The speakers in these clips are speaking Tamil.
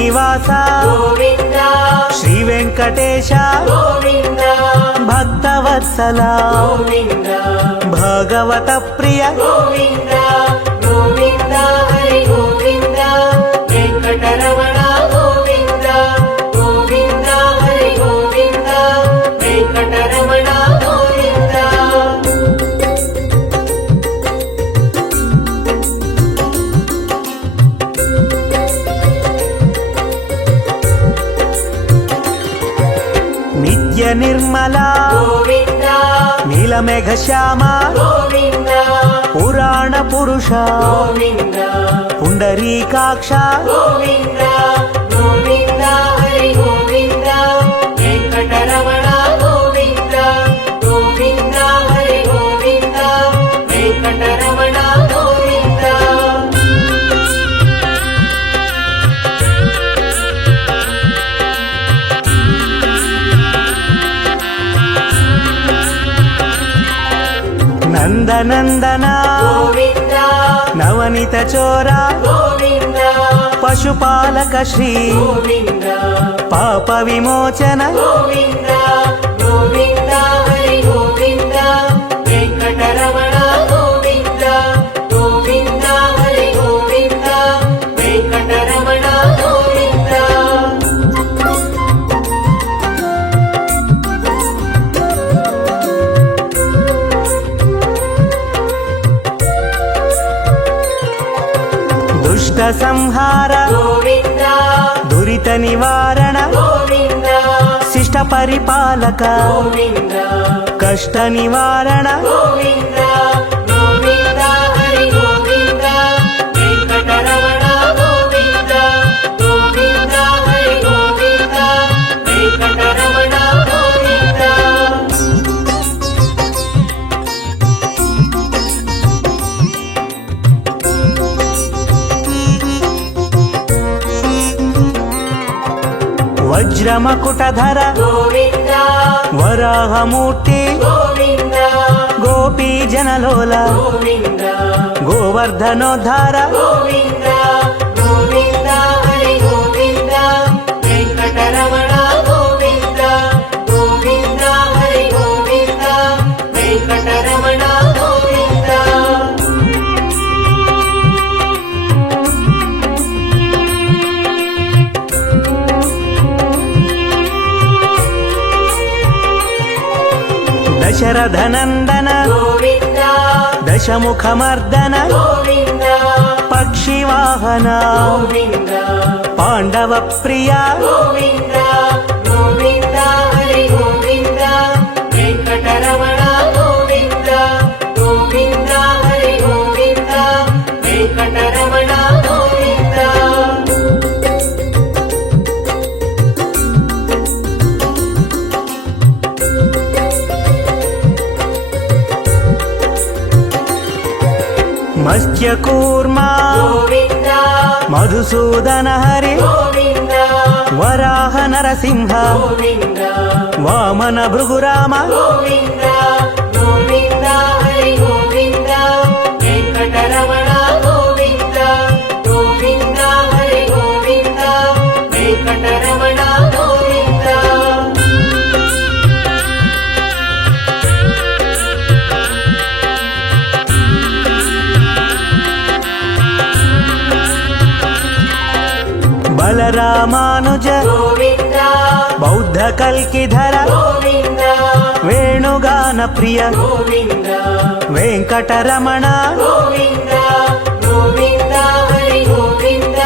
శ్రీనివాస గోవింద శ్రీ వెంకటేశ గోవింద భక్తవత్సల గోవింద భగవత ప్రియ గోవింద గోవింద హరి గోవింద వెంకటరమణ గోవింద గోవింద హరి గోవింద వెంకటరమణ గోవింద నిత్య నిర్మల గోవింద నీలమేఘ శ్యామ గోవింద పురాణ పురుష గోవింద పుండరీకాక్ష గోవింద గోవింద హరి గోవింద వెంకటరమణ గోవింద గోవింద హరి గోవింద వెంకటరమణ గోవింద నందనందన గోవింద నవనిత చోర గోవింద పశుపాలక శ్రీ గోవింద పాప విమోచన గోవింద గోవింద హరి గోవింద వెంకటరమణ గోవింద గోవింద హరి గోవింద వెంకటరమణ గోవింద దుష్ట సంహార గోవింద దురిత నివారణ గోవింద శిష్ట పరిపాలక గోవింద కష్ట నివారణ గోవింద గోవింద హరి గోవింద వెంకటరమణ గోవింద గోవింద హరి గోవింద వెంకటరమణ గోవింద వజ్రమకుటధర గోవింద వరాహమూర్తి గోవింద గోపీ జనలోల గోవింద గోవర్ధనోద్ధార గోవింద గోవింద హరి గోవింద వెంకటరమణ గోవింద గోవింద హరి గోవింద వెంకటరమణ గోవింద దశరథనందన గోవింద దశముఖమర్దన గోవింద పక్షివాహన గోవింద పాండవ ప్రియ గోవింద గోవింద హరి గోవింద వెంకటరమణ గోవింద గోవింద హరి గోవింద వెంకటరమణ గోవింద మత్స్యకూర్మ గోవింద మధుసూదన హరి గోవింద వరాహ నరసింహ గోవింద వామన భృగురామ గోవింద గోవింద హరి గోవింద వెంకటరమణ గోవింద గోవింద హరి గోవింద వెంకటరమణ గోవింద బలరామానుజ గోవింద బౌద్ధ కల్కిధర గోవింద వేణుగాన ప్రియ గోవింద వెంకటరమణ గోవింద గోవింద హరి గోవింద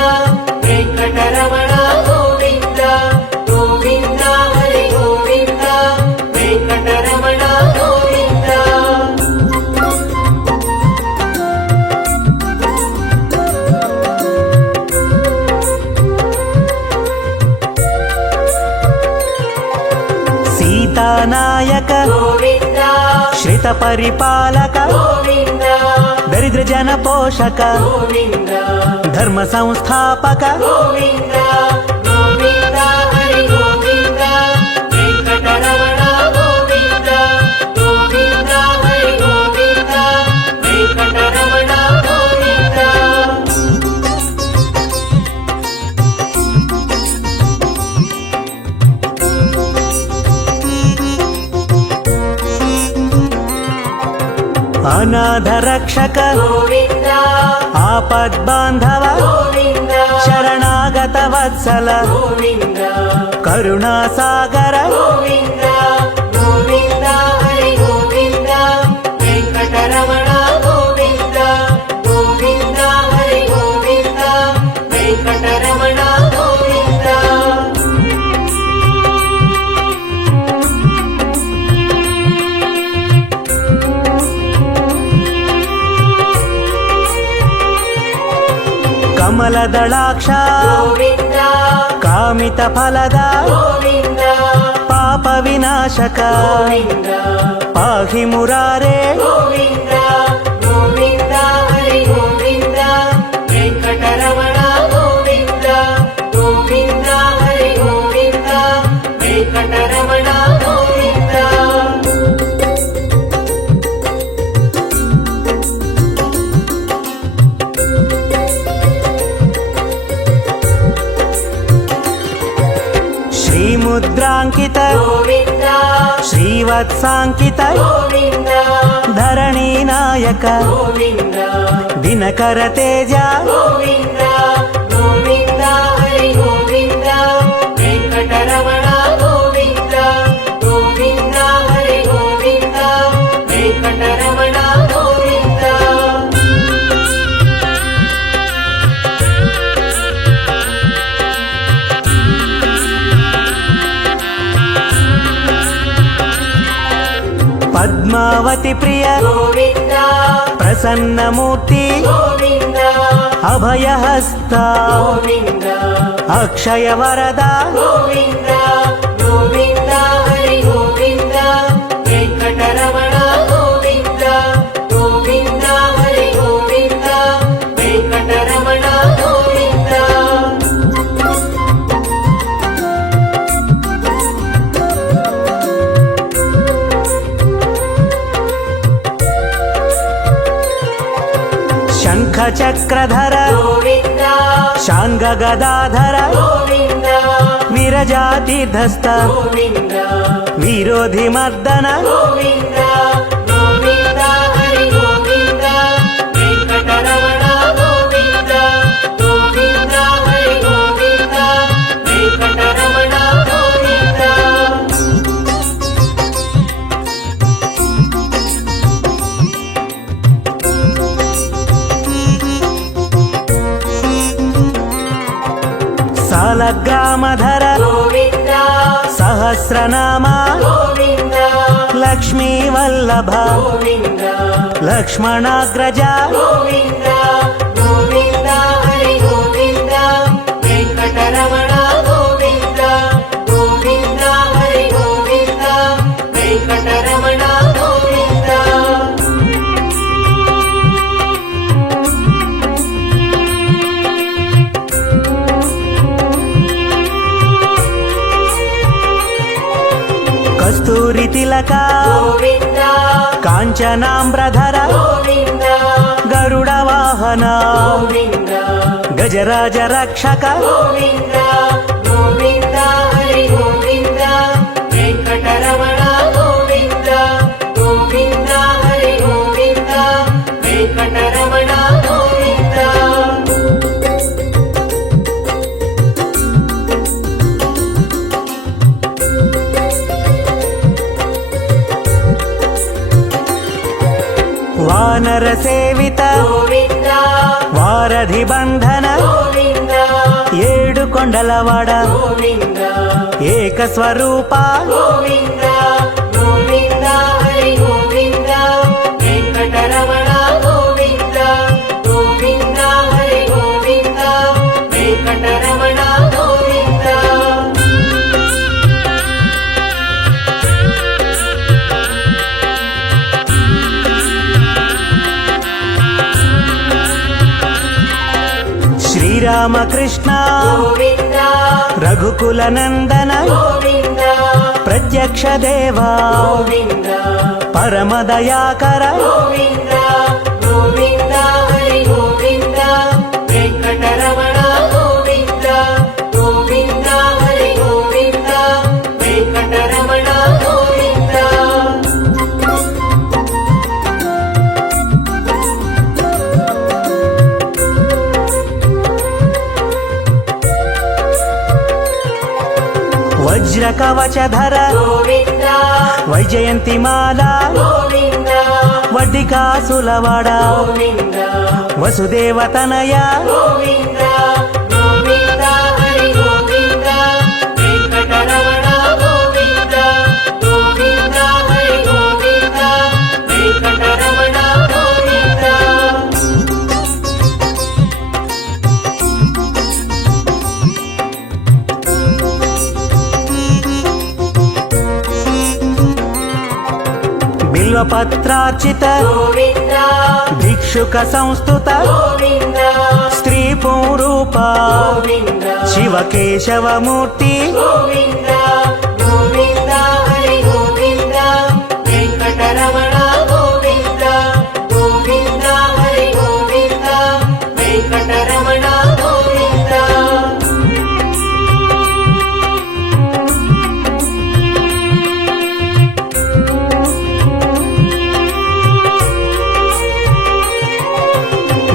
వెంకటరమణ గోవింద గోవింద హరి గోవింద వెంకటరమణ గోవింద సీతానాయక గోవింద శ్రిత పరిపాలక గోవింద దరిద్ర జన పోషక గోవింద ధర్మ సంస్థాపక గోవింద గోవింద హరి గోవింద వెంకటరమణ గోవింద గోవింద హరి గోవింద వెంకటరమణ గోవింద అనాథ రక్షక గోవింద ఆపద్బాంధవ గోవింద శరణాగత వత్సల గోవింద కరుణాసాగర గోవింద గోవింద హరి గోవింద వెంకటరమణ గోవింద గోవింద హరి గోవింద వెంకటరమణ గోవింద కమలదళాక్ష గోవింద కామిత ఫలద గోవింద పాప వినాశక గోవింద పాహి మురారే గోవింద గోవింద హరి గోవింద వెంకటరమణ గోవింద గోవింద హరి గోవింద వెంకటరమణ గోవింద శ్రీముద్రాంకిత గోవింద శ్రీవత్సాంకిత గోవింద ధరణీ నాయక గోవింద దినకర తేజ గోవింద గోవింద హరి గోవింద వెంకటరమణ గోవింద గోవింద హరి గోవింద వెంకటరమణ గోవింద పద్మావతి ప్రియ గోవింద ప్రసన్నమూర్తి గోవింద అభయహస్త గోవింద అక్షయ వరద గోవింద గోవింద హరి గోవింద వెంకటరమణ గోవింద గోవింద హరి గోవింద వెంకటరమణ గోవింద శంఖ చక్రధర గోవింద శాంగ గదాధర గోవింద విరజాతీర్థస్థ గోవింద విరోధి మర్దన గోవింద గోవింద హరి గోవింద వెంకటరమణ గోవింద గోవింద హరి గోవింద వెంకటరమణ గోవింద సాలగ్రామధర గోవింద సహస్రనామ గోవింద లక్ష్మీ వల్లభ గోవింద లక్ష్మణాగ్రజ గోవింద గోవింద హరి గోవింద వెంకటరమణ గోవింద గోవింద హరి గోవింద వెంకటరమణ గోవింద కస్తూరి తిలక గోవింద కాంచనాంబ్రధర గోవింద గరుడ వాహన గోవింద గజరాజ రక్షక గోవింద గోవింద హరి గోవింద వెంకటరమణ గోవింద గోవింద హరి గోవింద వెంకటరమణ గోవింద వానర సేవిత గోవింద వారధి బంధన గోవింద ఏడు కొండలవాడ గోవింద ఏక స్వరూప గోవింద గోవింద హరి గోవింద వెంకటరమణ గోవింద గోవింద హరి గోవింద వెంకటరమణ గోవింద శ్రీరామకృష్ణ గోవింద రఘుకుల నందన గోవింద ప్రత్యక్ష దేవా గోవింద పరమదయాకర గోవింద గోవింద హరి గోవింద వెంకటరమణ గోవింద గోవింద హరి గోవింద వెంకటరమణ గోవింద వజ్ర కవచధర గోవింద వైజయంతిమాల గోవింద వడ్డికాసులవాడ గోవింద వసుదేవతనయ గోవింద గోవింద హరి గోవింద వెంకటరమణ గోవింద గోవింద హరి గోవింద వెంకటరమణ గోవింద బిల్వపత్రార్చిత గోవింద భిక్షుక సంస్థుత గోవింద స్త్రీ పూరూప గోవింద శివకేశవమూర్తి గోవింద గోవింద హరి గోవింద వెంకటరమణ గోవింద గోవింద హరి గోవింద వెంకటరమణ గోవింద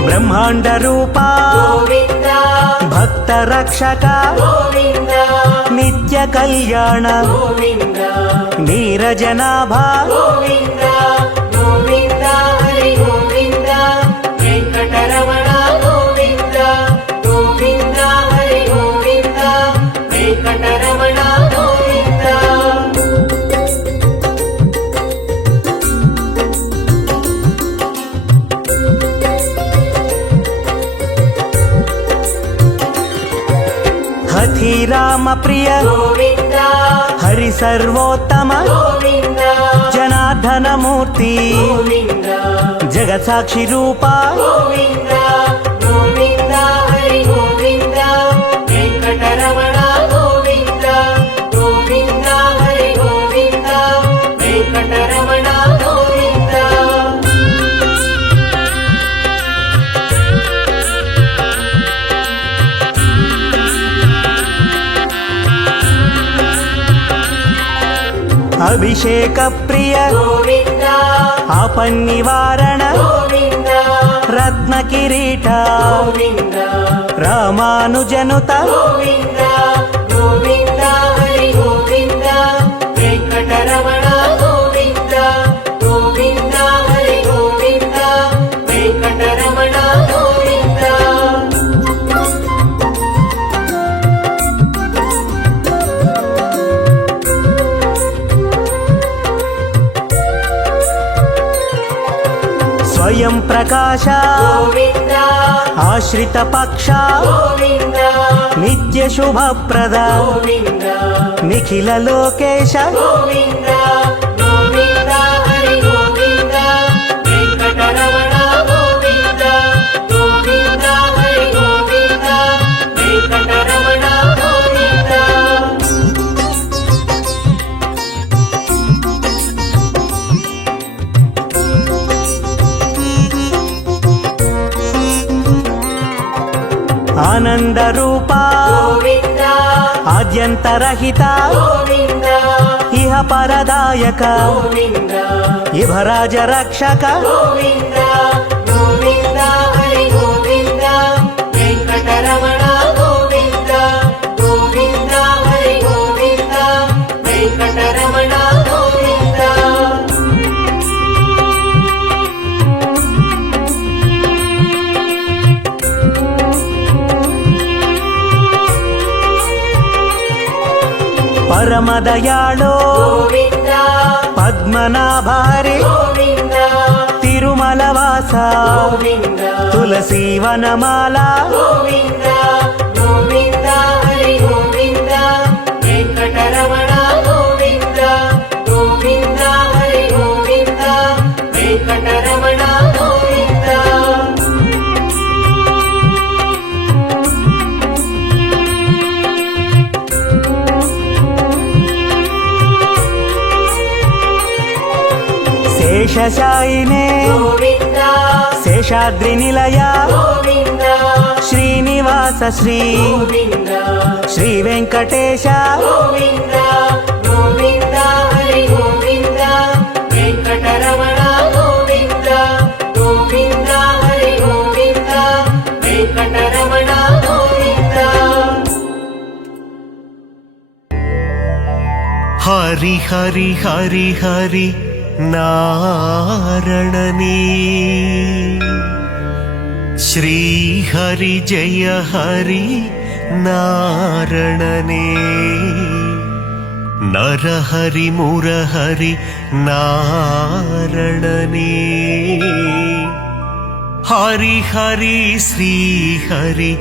బ్రహ్మాండ రూప గోవింద భక్త రక్షక గోవింద నిత్య కళ్యాణ గోవింద నీరజనాభ గోవింద గోవింద హరి గోవింద వెంకటరమణ గోవింద గోవింద హరి గోవింద వెంకటరమణ గోవింద హఠి రామ ప్రియ గోవింద హరి సర్వోత్తమ గోవింద జనార్దన మూర్తి గోవింద జగత్సాక్షి రూప గోవింద గోవింద హరి గోవింద వెంకటరమణ గోవింద గోవింద హరి గోవింద వెంకటరమణ గోవింద అభిషేక ప్రియ గోవింద ఆపన్నివారణ గోవింద రత్న కిరీట గోవింద రామానుజనుత గోవింద గోవింద హరి గోవింద వెంకటరమణ గోవింద గోవింద హరి గోవింద వెంకటరమణ గోవింద స్వయం ప్రకాశ గోవింద ఆశ్రిత పక్ష గోవింద నిత్య శుభప్రద గోవింద నిఖిల లోకేశ గోవింద గోవింద హరి గోవింద వెంకటరమణ గోవింద గోవింద హరి గోవింద వెంకటరమణ గోవింద ఆనంద రూప గోవింద ఆద్యంతరహిత గోవింద ఇహ పరదాయక గోవింద ఇభరాజ రక్షక గోవింద గోవింద హరి గోవింద వెంకటరమణ గోవింద గోవింద హరి గోవింద వెంకటరమణ గోవింద పరమదయాళో గోవింద పద్మనాభారి గోవింద తిరుమలవాస గోవింద తులసీవనమాల గోవింద గోవింద హరి గోవింద వెంకటరమణ గోవింద గోవింద హరి గోవింద వెంకటరమణ గోవింద శేషశాయినే గోవింద శేషాద్రి నిలయ గోవింద శ్రీనివాస శ్రీ గోవింద శ్రీ వెంకటేశ గోవింద గోవింద హరి గోవింద వెంకటరమణ గోవింద గోవింద హరి గోవింద వెంకటరమణ గోవింద ஹரி ஹரி ஹரி ஹரி நாரணனே ஸ்ரீ ஹரி ஜெய ஹரி நாரணனே நரஹரி முரஹரி நாரணனே ஹரி ஹரி ஸ்ரீ ஹரி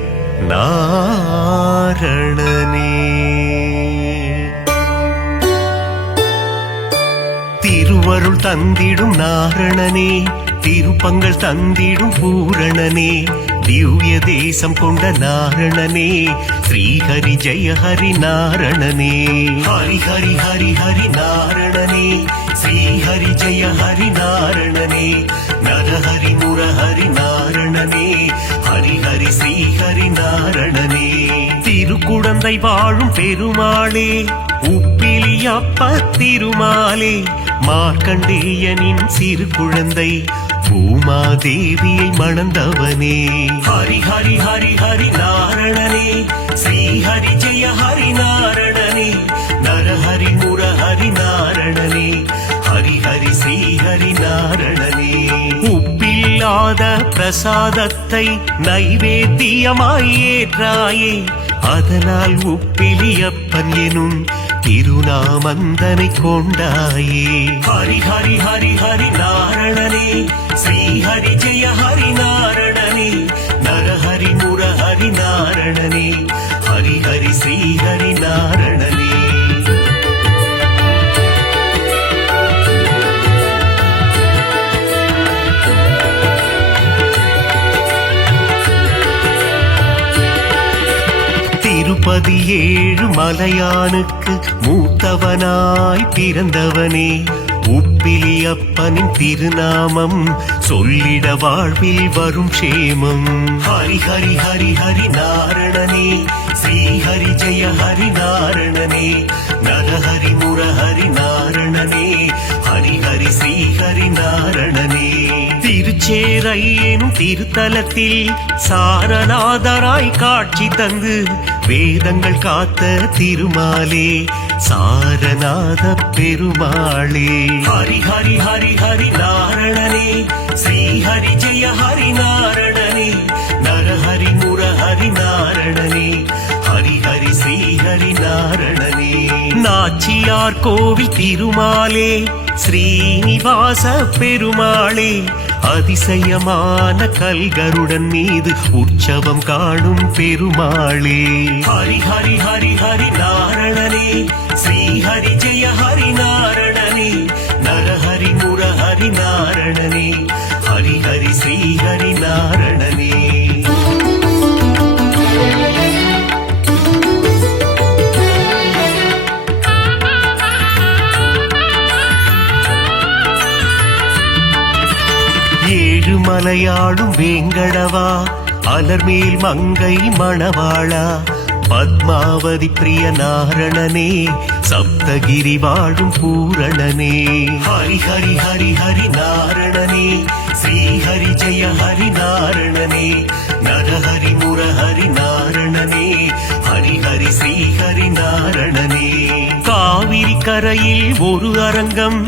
நாரணனே திருவருள் தந்திடும் நாரணனே திருப்பங்கள் தந்திடும் பூரணனே திவ்ய தேசம் கொண்ட நாரணனே ஸ்ரீஹரி ஜெய ஹரி நாரணனே ஹரி ஹரி ஹரி ஹரி நாரணனே ஸ்ரீஹரி ஜெய ஹரி நாரணனே நரஹரி முரஹரி நாரணனே ஹரி ஹரி ஸ்ரீஹரி நாரணனே திருக்குடந்தை வாழும் பெருமாளே உப்பிலியப்ப திருமாலே மார்க்கண்டேயனின் சிறு குழந்தை பூமாதேவியை மணந்தவனே ஹரி ஹரி ஹரி ஹரி நாரணனே ஸ்ரீஹரி ஜெய ஹரி நாரணனே நரஹரி முரஹரி நாரணனே ஹரி ஹரி ஸ்ரீஹரி நாரணனே உப்பில்லாத பிரசாதத்தை நைவேத்தியமாய் ஏற்றாயே அதனால் உப்பிலியப்பன் எனும் திருநாமந்தனை கொண்டாயே ஹரி ஹரி ஹரி ஹரி நாரணனே ஸ்ரீஹரி ஜெய ஹரி நாரணனே நரஹரி முரஹரி நாரணனே ஹரி ஹரி ஸ்ரீஹரி நாரணனே திருப்பதி ஏழு மலையானுக்கு மூத்தவனாய் பிறந்தவனே உப்பிலியப்பனின் திருநாமம் சொல்லிட வாழ்வில் வரும் க்ஷேமம் ஹரி ஹரி ஹரி ஹரி நாரணனே ஸ்ரீஹரி ஜெய ஹரி நாரணனே நரஹரி முரஹரி நாரணனே ஹரி ஹரி ஸ்ரீஹரி நாரணனே திருச்சேரை எனும் திருத்தலத்தில் சாரநாதராய் காட்சி தந்து வேதங்கள் காத்த திருமாலே சாரநாத பெருமாளே ஹரி ஹரி ஹரி ஹரி நாரணனே ஸ்ரீஹரி ஜெய ஹரி நாரணனே நரஹரி முரஹரி நாரணனே ஹரி ஹரி ஸ்ரீஹரி நாரணனே நாச்சியார் கோவில் திருமாலே ஸ்ரீனிவாச பெருமாளே அதிசயமான கல்கருடன் மீது உற்சவம் காணும் பெருமாளே ஹரி ஹரி ஹரி ஹரி நாரணனே ஸ்ரீஹரி ஜெய ஹரி நாரணனே நரஹரி முரஹரி நாரணனே ஹரி ஹரி ஸ்ரீஹரி நாரணனே ஏழுமலையாளும் வேங்கடவா அலர்மேல் மங்கை மணவாளா பத்மாவதி பிரிய நாரணனே சப்தகிரி வாழும் பூரணனே ஹரி ஹரி ஹரி ஹரி நாரணனே ஸ்ரீஹரி ஜெய ஹரி நாரணனே நரஹரி முரஹரி நாரணனே ஹரி ஹரி ஸ்ரீஹரி நாரணனே காவிரி கரையில் ஒரு அரங்கம்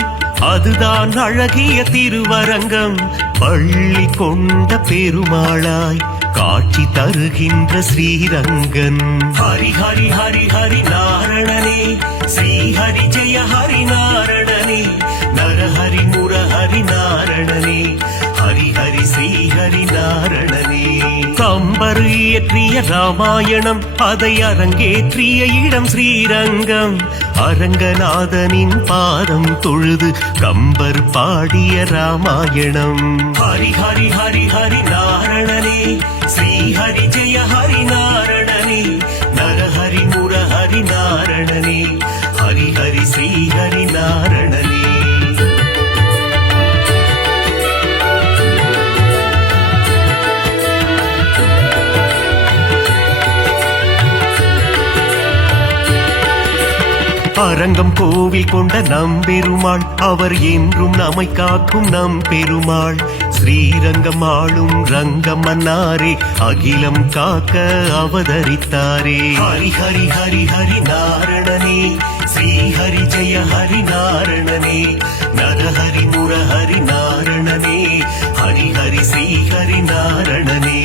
அதுதான் அழகிய திருவரங்கம் பள்ளி கொண்ட பெருமாளாய் காட்சி தருகின்ற ஸ்ரீரங்கன் ஹரி ஹரி ஹரி ஹரி நாரணனே ஸ்ரீஹரி ஜெய ஹரி நாரணனே நரஹரி முரஹரி நாரணனே ஹரி ஹரி ஸ்ரீஹரி நாரணனே கம்பர் இயற்றிய ராமாயணம் அதை அரங்கேற்றிய இடம் ஸ்ரீரங்கம் அரங்கநாதனின் பாதம் தொழுது கம்பர் பாடிய ராமாயணம் ஹரி ஹரி ஹரி ஹரி நாரணனே ஸ்ரீஹரி ஜெய ஹரி நாரணனே நரஹரி முரஹரி நாரணனே ஹரி ஹரி ஸ்ரீஹரி நாரணனே அரங்கம் கோவில் கொண்ட நம்பெருமாள் அவர் என்றும் நம்மை காக்கும் நம்பெருமாள் ஸ்ரீரங்கம் ஆளும் ரங்கம் மன்னாரே அகிலம் காக்க அவதரித்தாரே ஹரி ஹரி ஹரி ஹரி நாரணனே ஸ்ரீ ஹரி ஜெய ஹரி நாரணனே நரஹரி முரஹரி நாரணனே ஹரி ஹரி ஸ்ரீ ஹரி நாரணனே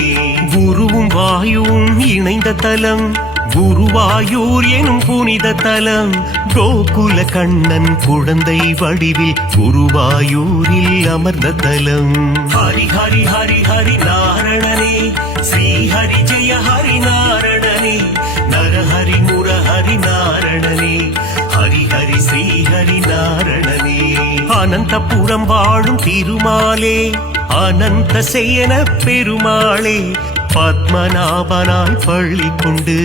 குருவும் வாயுவும் இணைந்த தலம் குருவாயூர் எனும் புனித தலம் கோகுல கண்ணன் குழந்தை வடிவில் குருவாயூரில் அமர்ந்த தலம் ஹரி ஹரி ஹரி ஹரி நாரணனே ஸ்ரீ ஹரி ஜெய ஹரி நாரணனே நரஹரி முரஹரி நாரணனே ஹரி ஹரி ஸ்ரீ ஹரி நாரணனே அனந்தபுரம் வாழும் திருமாலே அனந்த சேன பெருமாளே பத்மநாபனாய் பள்ளி கொண்டு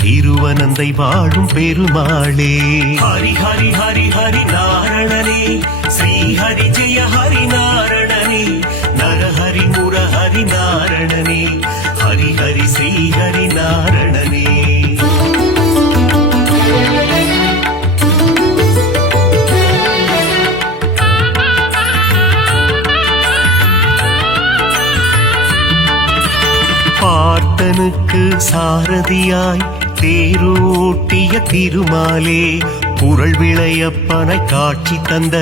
திருவனந்தை வாழும் பெருமாளே ஹரி ஹரி ஹரி ஹரி நாரணனே ஸ்ரீ ஹரி ஜெய ஹரி நாரணனே நரஹரி முரஹரி நாரணனே ஹரி ஹரி ஸ்ரீ ஹரி நாரணனே பார்த்தனுக்கு சாரதியாய் தேரோட்டிய திருமாலே புரள் விளையப்பனை காட்சி தந்த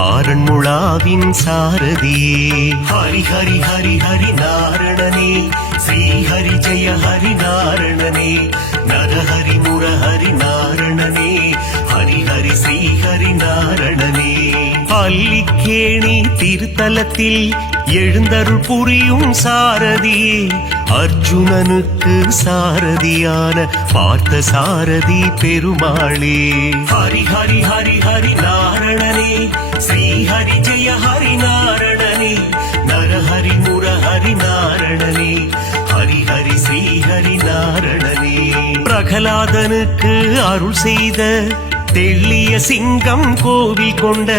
ஆரண்முழாவின் சாரதியே ஹரி ஹரி ஹரி ஹரி நாரணனே ஸ்ரீ ஹரி ஜெய ஹரி நாரணனே நரஹரி முரஹரி நாரணனே ஹரி ஹரி ஸ்ரீ ஹரி நாரணனே பள்ளிக்கேணி திருத்தலத்தில் எழுந்தருள் புரியும் சாரதியே அர்ஜுனனுக்கு சாரதியான பார்த்த சாரதி பெருமாளே ஹரி ஹரி ஹரி ஹரி நாரணனே ஸ்ரீ ஹரி ஜெய ஹரி நாரணனே நரஹரி முரஹரி நாரணனே ஹரி ஹரி ஸ்ரீ ஹரி நாரணனே பிரகலாதனுக்கு அருள் செய்த தெள்ளிய சிங்கம் கோவில் கொண்ட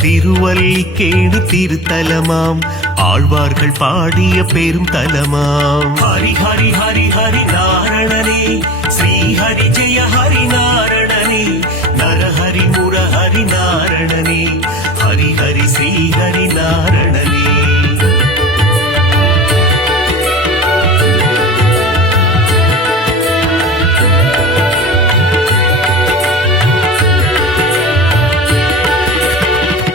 திருவல்லிக்கேணி திருத்தலமாம் ஆழ்வார்கள் பாடிய பெரும் தலமாம் ஹரி ஹரி ஹரி ஹரி நாரணனே ஸ்ரீ ஹரி ஜெய ஹரி நாரணனே நரஹரி முரஹரி நாரணனே ஹரி ஹரி ஸ்ரீ ஹரி நாரணனே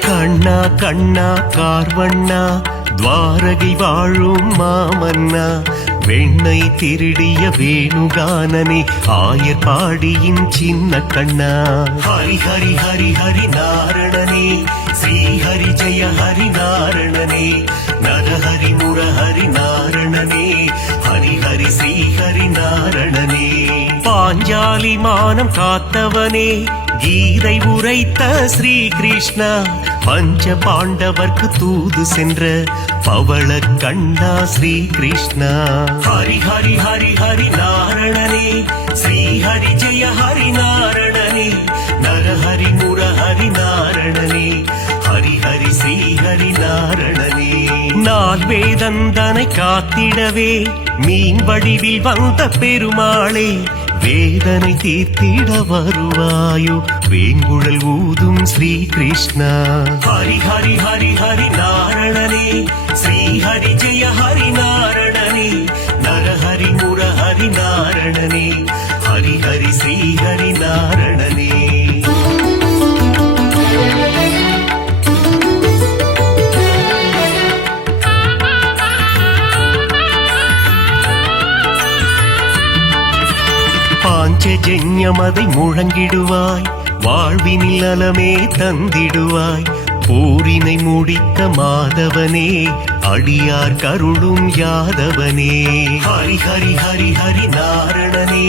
கண்ணா கண்ணா கார்வண்ணா துவாரகை வாழும் மாமன்னா வெண்ணை திருடிய வேணுகானனே ஆயர்பாடியின் சின்ன கண்ணா ஹரி ஹரி ஹரி ஹரி நாரணனே ஸ்ரீ ஹரி ஜெய ஹரி நாரணனே நரஹரி முரஹரி நாரணனே ஹரி ஹரி ஸ்ரீ ஹரி நாரணனே பாஞ்சாலி மானம் காத்தவனே கீதை உரைத்த ஸ்ரீ கிருஷ்ணா பஞ்ச பாண்டவர்க்கு தூது சென்ற பவள கண்ணா ஸ்ரீ கிருஷ்ணா ஹரி ஹரி ஹரி ஹரி நாரணனே ஸ்ரீ ஹரி ஜெய ஹரி நாரணனே நரஹரி முரஹரி நாரணனே ஹரி ஹரி ஸ்ரீ ஹரி நாரணனே நால் வேதந்தனை காத்திடவே மீன் வடிவில் வந்த பெருமாளே வேதனை தீர்த்திட வருவாயோ வேங்குழல் ஊதும் ஸ்ரீ கிருஷ்ணா ஹரி ஹரி ஹரி ஹரி நாரணனே ஸ்ரீ ஹரி ஜெய ஹரி நாரணனே நரஹரி முரஹரி நாரணனே ஹரி ஹரி ஸ்ரீ ஹரி நாரணனே பாஞ்சஜன்யமதை முழங்கிடுவாய் வாழ்வினில் நலமே தந்திடுவாய் போரினை முடித்த மாதவனே அடியார் கருளும் யாதவனே ஹரி ஹரி ஹரி ஹரி நாரணனே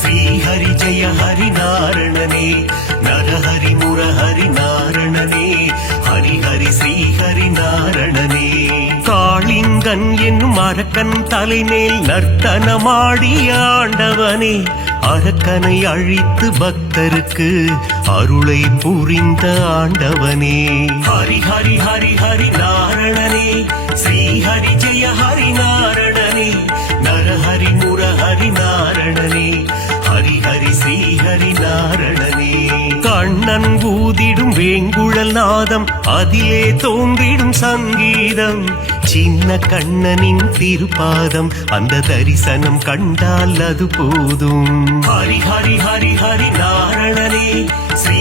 ஸ்ரீ ஹரி ஜெய ஹரி நாரணனே நரஹரி முரஹரி நாரணனே ஹரி ஹரி ஸ்ரீ ஹரி நாரணனே காளிங்கன் என்னும் அரக்கன் தலைமேல் நர்த்தனமாடிய ஆண்டவனே அரக்கனை அழித்து பக்தருக்கு அருளை புரிந்த ஆண்டவனே ஹரி ஹரி ஹரி ஹரி நாரணனே ஸ்ரீ ஹரி ஜெய ஹரி நாரணனே நரஹரி முரஹரி நாரணனே ஹரி ஹரி ஸ்ரீ ஹரி நாரணனே கண்ணன் ஊதிடும் வேங்குழல் நாதம் அதிலே தோன்றிடும் சங்கீதம் சின்ன கண்ணனின் திருப்பாதம் அந்த தரிசனம் கண்டால் அது போதும் ஹரி ஹரி ஹரி ஹரி நாரணனே ஸ்ரீ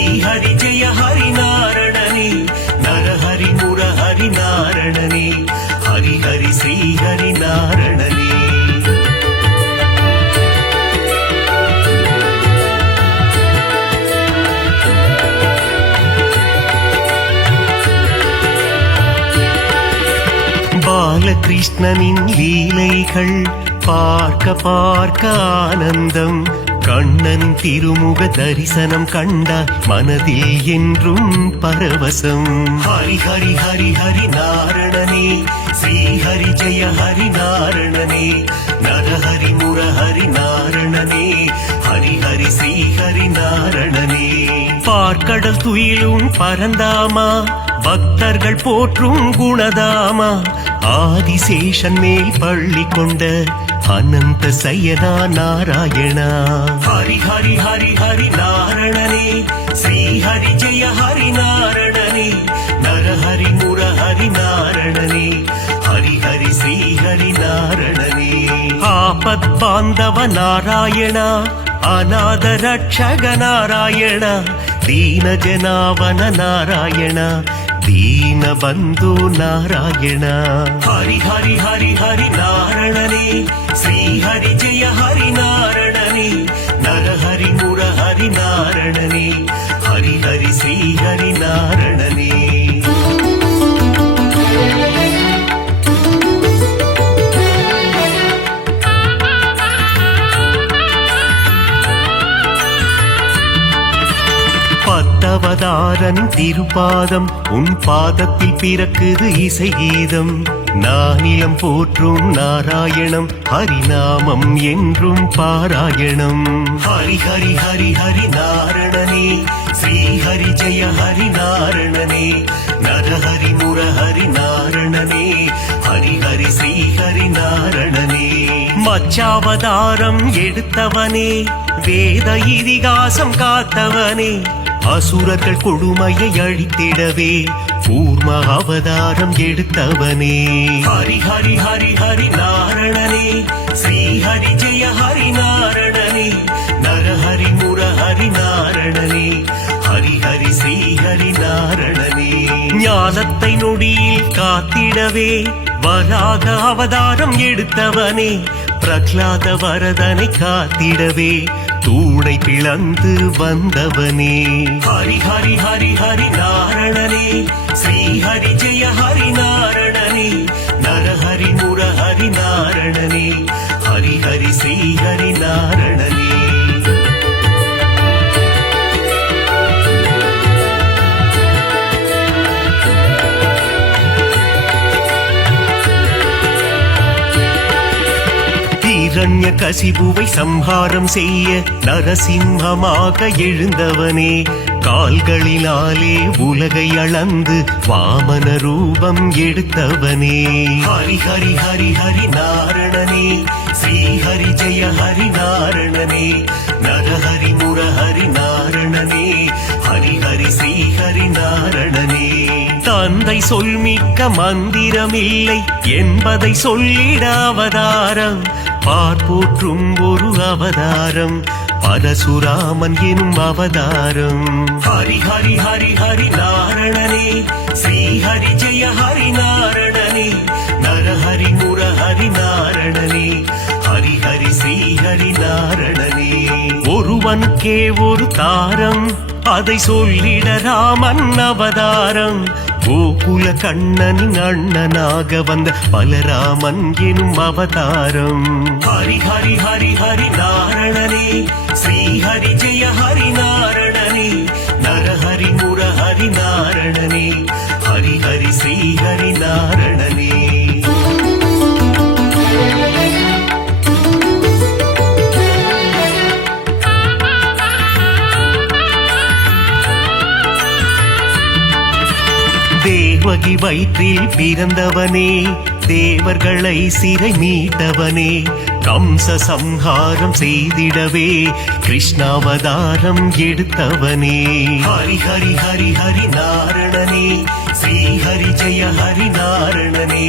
கிருஷ்ணனின் லீலைகள் பார்க்க பார்க்க ஆனந்தம். கண்ணனின் திருமுக தரிசனம் கண்டால் மனதில் என்றும் பரவசம். ஹரி ஹரி ஹரி ஹரி நாரணனே, ஸ்ரீ ஹரி ஜெய ஹரி நாரணனே, நரஹரி முரஹரி நாரணனே, ஹரி ஹரி ஸ்ரீ ஹரி நாரணனே. பார்க்கடல் துயிலும் பரந்தாமா, பக்தர்கள் போற்றும் குணதாமா, ஆதிசேஷன் மேல் பள்ளி கொண்ட அனந்த சயனா நாராயணா. ஹரி ஹரி ஹரி ஹரி நாரணனே, ஸ்ரீ ஹரி ஜெய ஹரி நாரணனே, நரஹரி முரஹரி நாரணனே, ஹரி ஹரி ஸ்ரீ ஹரி நாரணனே. ஆபத் பாந்தவ நாராயணா, அநாத ரட்சக நாராயணா, தீன ஜனாவன நாராயணா, தீன பந்து நாராயண. ஹரி ஹரி ஹரி ஹரி நாரணனே, ஸ்ரீ ஹரி ஜெய ஹரி நாரணனே, நரஹரி முரஹரி நாரணனே, ஹரி ஹரி ஸ்ரீ ஹரி நாரணனே. பத்தவதாரனின் திருப்பாதம், உன் பாதத்தில் பிறக்குது இசை கீதம். நானிலம் போற்றும் நாராயணம், ஹரிநாமம் என்றும் பாராயணம். ஹரி ஹரி ஹரி ஹரி நாரணனே, ஸ்ரீ ஹரி ஜெய ஹரி நாரணனே, நரஹரி முரஹரி நாரணனே, ஹரி ஹரி ஸ்ரீ ஹரி நாரணனே. மச்சாவதாரம் எடுத்தவனே, வேத இதிகாசம் காத்தவனே, அசுரர்கள் கொடுமையை அழித்திடவே கூர்ம அவதாரம் எடுத்தவனே. ஹரி ஹரி ஹரி ஹரி நாரணனே, ஸ்ரீ ஹரி ஜெய ஹரி நாரணனே, நரஹரி முரஹரி நாரணனே, ஹரி ஹரி ஸ்ரீ ஹரி நாரணனே. ஞானத்தை நொடியில் காத்திடவே வராக அவதாரம் எடுத்தவனே, பிரகலாத வரதனை காத்திடவே தூணை பிளந்து வந்தவனே. ஹரி ஹரி ஹரி ஹரி நாரணனே, ஸ்ரீ ஹரி ஜெய ஹரி நாரணனே, நரஹரி முரஹரி நாரணனே, ஹரி ஹரி ஸ்ரீ ஹரி நாரணனே. இரண்ய கசிபுவை சம்ஹாரம் செய்ய நரசிம்மமாக எழுந்தவனே, கால்களினாலே உலகை அளந்து வாமன ரூபம் எடுத்தவனே. ஹரி ஹரி ஹரி ஹரி நாரணனே, ஸ்ரீ ஹரி ஜெய ஹரி நாரணனே, நரஹரி முரஹரி நாரணனே, ஹரி ஹரி ஸ்ரீ ஹரி நாரணனே. தந்தை சொல்மிக்க மந்திரமில்லை என்பதை சொல்லிட அவதாரம், பார்ப்போற்றும் ஒரு அவதாரம், பரசுராமன் எனும் அவதாரம். ஹரி ஹரி ஹரி ஹரி நாரணனே, ஸ்ரீ ஹரி ஜெய ஹரி நாரணனே, நரஹரி முரஹரி நாரணனே, ஹரி ஹரி ஸ்ரீ ஹரி நாரணனே. ஒருவனுக்கே ஒரு தாரம், அதை சொல்லிட ராமன் அவதாரம், கோகுல கண்ணனின் அண்ணனாக வந்த பலராமன் எனும் அவதாரம். ஹரி ஹரி ஹரி ஹரி நாரணனே, ஸ்ரீ ஹரி ஜெய ஹரி நாரணனே, நரஹரி முரஹரி நாரணனே, ஹரி ஹரி ஸ்ரீ ஹரி நாரணனே. தேவகி வயிற்றில் பிறந்தவனே, தேவர்களை சிறை மீட்டவனே, கம்ச சம்ஹாரம் செய்திடவே கிருஷ்ணாவதாரம் எடுத்தவனே. ஹரி ஹரி ஹரி ஹரி நாரணனே, ஸ்ரீ ஹரி ஜெய ஹரி நாரணனே,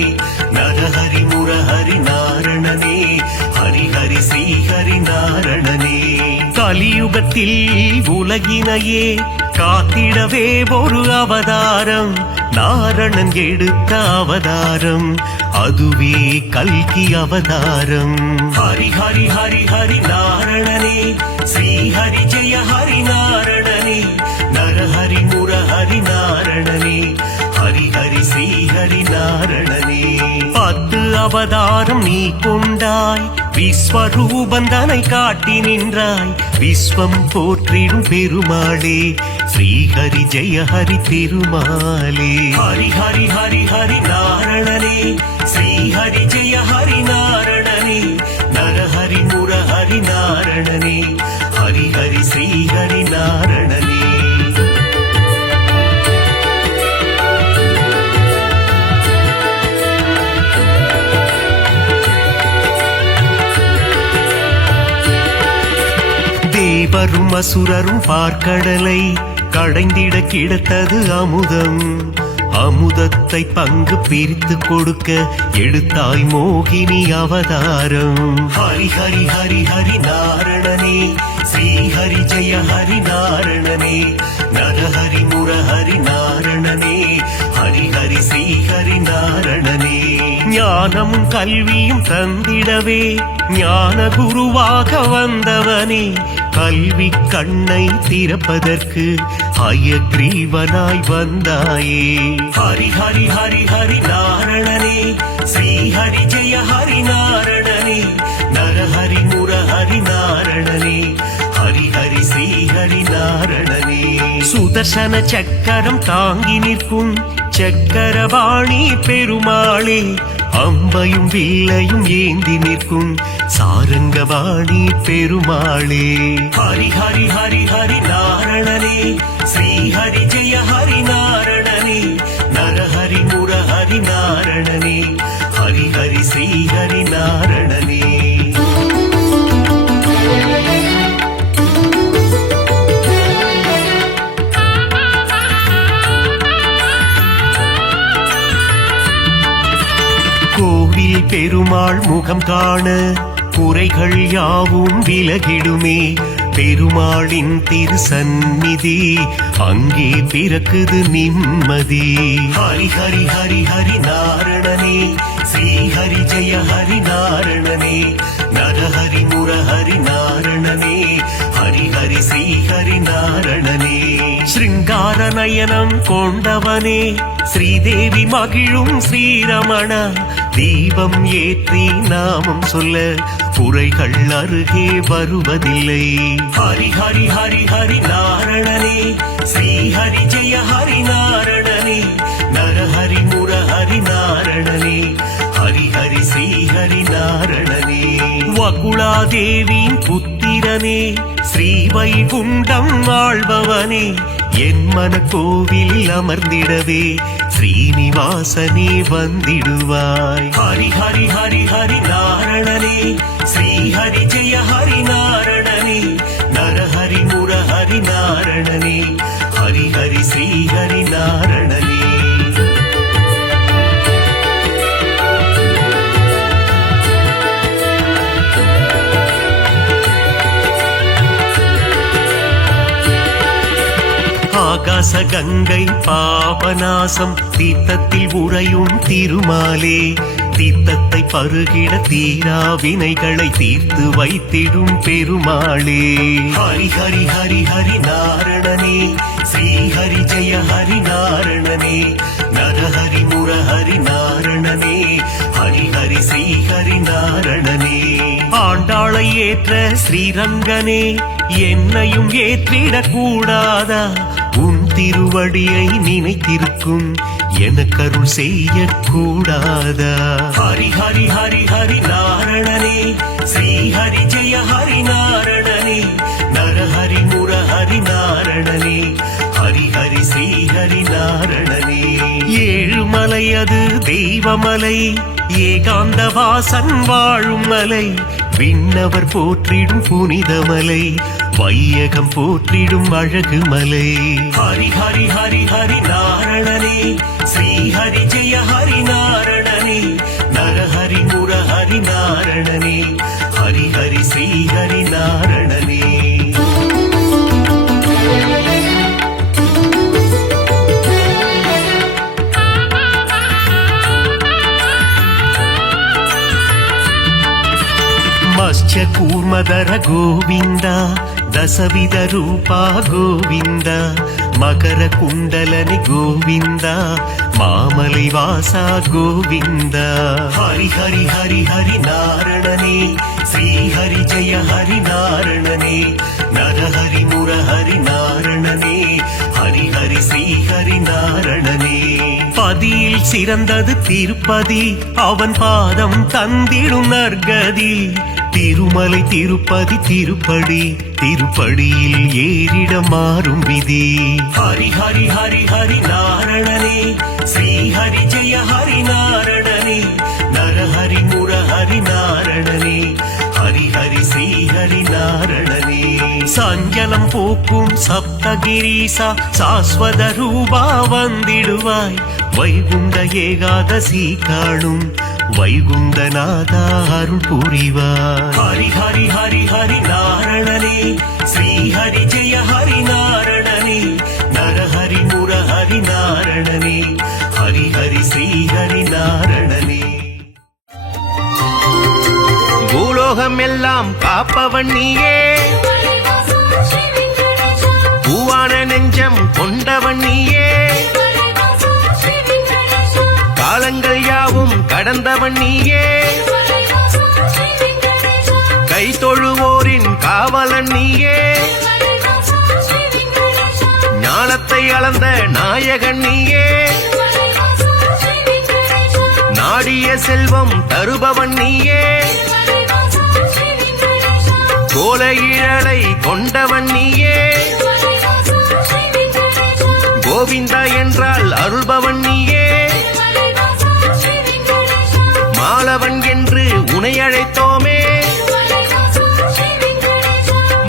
நரஹரி முரஹரி நாரணனே, ஹரி ஹரி ஸ்ரீ ஹரி நாரணனே. கலியுகத்தில் உலகினையே காத்திடவே ஒரு அவதாரம், நாரணன் எடுத்த அவதாரம், அதுவே கல்கி அவதாரம். ஹரி ஹரி ஹரி ஹரி நாரணனே, ஸ்ரீ ஹரி ஜெய ஹரி நாரணனே, நரஹரி முரஹரி நாரணனே, ஹரி ஹரி ஸ்ரீ ஹரி நாரணனே. 10 அவதாரம் நீ கொண்டாய், விஸ்வரூபந்தனை காட்டி நின்றாய், விஸ்வம் போற்றிடும் பெருமாளே, ஸ்ரீஹரி ஜெய ஹரி திருமாலே. ஹரி ஹரி ஹரி ஹரி நாரணனே, ஸ்ரீஹரி ஜெய ஹரி நாரணனே, நரஹரி முரஹரி நாரணனே, ஹரி ஹரி ஸ்ரீஹரி நாரணனே. தேவரும் அசுரரும் பார்க்கடலை கடைந்திட கிடைத்தது அமுதம், அமுதத்தை பங்கு பிரித்து கொடுக்க எடுத்தாய் மோகினி அவதாரம். ஹரி ஹரி ஹரி ஹரி நாரணனே, ஸ்ரீஹரி ஜெய ஹரி நாரணனே, நரஹரி முரஹரி நாரணனே, ஹரி ஹரி ஸ்ரீஹரி நாரணனே. ஞானமும் கல்வியும் தந்திடவே ஞான குருவாக வந்தவனே, கல்வி கண்ணை திறப்பதற்கு ஹயக்ரீவனாய் வந்தாயே. ஹரி ஹரி ஹரி ஹரி நாரணனே, ஸ்ரீஹரி ஜெய ஹரி நாரணனே, நரஹரி முரஹரி நாரணனே, ஹரி ஹரி ஸ்ரீஹரி நாரணனே. சுதர்சன சக்கரம் தாங்கி நிற்கும் சக்கரவாணி பெருமாளே, அம்பையும் வில்லையும் ஏந்தி நிற்கும் சாரங்கவாணி பெருமாளே. ஹரி ஹரி ஹரி ஹரி நாரணனே, ஸ்ரீஹரி ஜெய ஹரி நாரணனே, நரஹரி முரஹரி நாரணனே, ஹரி ஹரி ஸ்ரீஹரி நாரணனே. கோவில் பெருமாள் முகம் காண குறைகள் யாவும் விலகிடுமே, பெருமாளின் திருசந்நிதி அங்கே பிறக்குது நிம்மதி. ஹரி ஹரி ஹரி ஹரி நாரணனே, ஸ்ரீஹரி ஜெய ஹரி நாரணனே, நரஹரி முரஹரி நாரணனே, ஹரி ஹரி ஸ்ரீஹரி நாரணனே. ஸ்ருங்கார நயனம் கொண்டவனே, ஸ்ரீதேவி மகிழும் ஸ்ரீரமண, தீபம் ஏற்றி நாமம் சொல்ல குறைகள் அருகே வருவதில்லை. ஹரி ஹரி ஹரி ஹரி நாரணனே, ஸ்ரீஹரி ஜெய ஹரி நாரணனே, நரஹரி முரஹரி நாரணனே, ஹரி ஹரி ஸ்ரீஹரி நாரணனே. வகுளாதேவியின் புத்திரனே, ஸ்ரீ வைகுண்டம் ஆள்பவனே, என் மன கோவில் அமர்ந்திடவே ஸ்ரீனிவாசனே வந்திடுவாய். ஹரி ஹரி ஹரி ஹரி நாரணனே, ஸ்ரீஹரி ஜெய ஹரி நாரணனே, நரஹரி முரஹரி நாரணனே, ஹரி ஹரி ஸ்ரீஹரி நாரணனே. ஆகாச கங்கை பாபநாசம் தீர்த்தத்தில் உறையும் திருமாலே, தீர்த்தத்தை பருகிட தீரா வினைகளை தீர்த்து வைத்திடும் பெருமாளே. ஹரி ஹரி ஹரி ஹரி நாரணனே, ஸ்ரீஹரி ஜெய ஹரி நாரணனே, நரஹரி முரஹரி நாரணனே, ஹரி ஹரி ஸ்ரீஹரி நாரணனே. ஆண்டாளை ஏற்ற ஸ்ரீரங்கனே, என்னையும் ஏற்றிடக் கூடாதா, உன் திருவடியை நினைத்திருக்கும் எனக்கருள் செய்யக்கூடாதா. ஹரி ஹரி ஹரி ஹரி நாரணனே, ஸ்ரீஹரி ஜெய ஹரி நாரணனே, நரஹரி முரஹரி நாரணனே, ஹரி ஹரி ஸ்ரீஹரி நாரணனே. ஏழுமலை அது தெய்வமலை, ஏகாந்த வாசன் வாழும் மலை, விண்ணவர் போற்றிடும் புனிதமலை, வையகம் போற்றிடும் அழகு மலை. ஹரி ஹரி ஹரி ஹரி நாரணனே, ஸ்ரீஹரி ஜெய ஹரி நாரணனே, நரஹரி முரஹரி நாரணனே, ஹரி ஹரி ஸ்ரீஹரி நாரணனே. மத்ஸ்ய கூர்மதர கோவிந்தா, దశవిధ రూపా గోవింద మకర కుండలని గోవింద మామలి వాస గోవింద హరి హరి హరి హరి నారణనే శ్రీ హరి జయ హరి నారణనే నరహరి మురహరి నాரணனே ஹரி ஹரி ஸ்ரீ ஹரி நாரணனே பதியில் சிறந்தது திருப்பதி அவன் பாதம் தந்திடும் நற்கதி திருமலை திருப்பதி திருப்படி திருப்படியில் ஏறிட மாறும் விதி ஹரி ஹரி ஹரி ஹரி நாரணனே ஸ்ரீ ஹரி ஜெய ஹரி நாரணனே நரஹரி முரஹரி நாரணனே ஹரி ஹரி ஸ்ரீ ஹரி நாரணனே சஞ்சலம் போக்கும் சப்தகிரீசா சாஸ்வத ரூபா வந்திடுவாய் வைகுண்ட ஏகாதசி காணும் வைகுண்டநாதா அருள் புரிவாய் ஹரி ஹரி ஹரி ஹரி நாரணனே ஸ்ரீ ஹரி ஜெய ஹரி நாரணனே நரஹரி முரஹரி நாரணனே ஹரி ஹரி ஸ்ரீ ஹரி நாரணனே பூலோகம் எல்லாம் காப்பவன் நீயே பூவான நெஞ்சம் கொண்டவன் நீயே காலங்கள் யாவும் கடந்தவன் நீயே கை தொழுவோரின் காவலன் நீயே ஞானத்தை அளந்த நாயகன் நீயே நாடிய செல்வம் தருபவன் நீயே கோல இழலை கொண்டவன் நீயே கோவிந்தா என்றால் அருள்பவன் நீயே மாலவன் என்று உனை அழைத்தோமே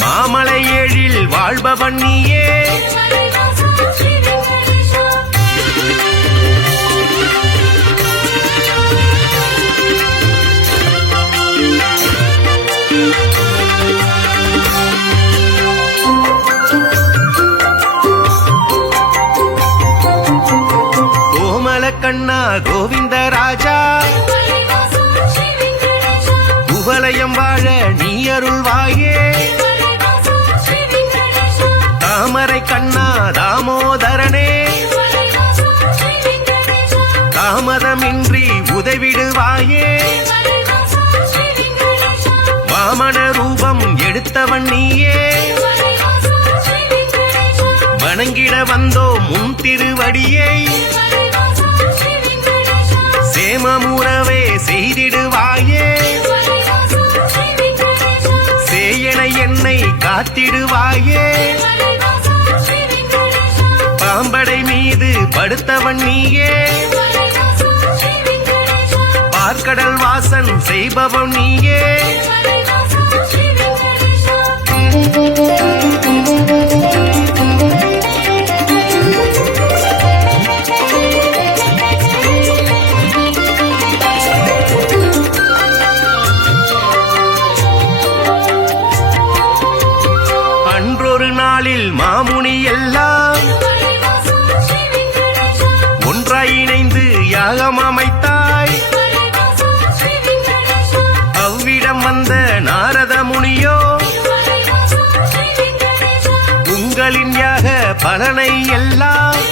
மாமலை ஏழில் வாழ்பவன் நீயே கண்ணா கோவிந்த ராஜா குவலயம் வாழ நீ அருள்வாயே தாமரை கண்ணா தாமோதரனே தாமதமின்றி உதவிடுவாயே வாமன ரூபம் எடுத்தவன் நீயே வணங்கிட வந்தோ முன் திருவடியை சேமமுறவே செய்திடுவாயே சேயனை என்னை காத்திடுவாயே பாம்படை மீது படுத்தவன் நீயே பார்க்கடல் வாசன் செய்பவன் நீயே மாமுனி எல்லாம் ஒன்றாய் இணைந்து யாகம் அமைத்தாய் அவ்விடம் வந்த நாரத முனியோ உங்களின் யாக பலனை எல்லாம்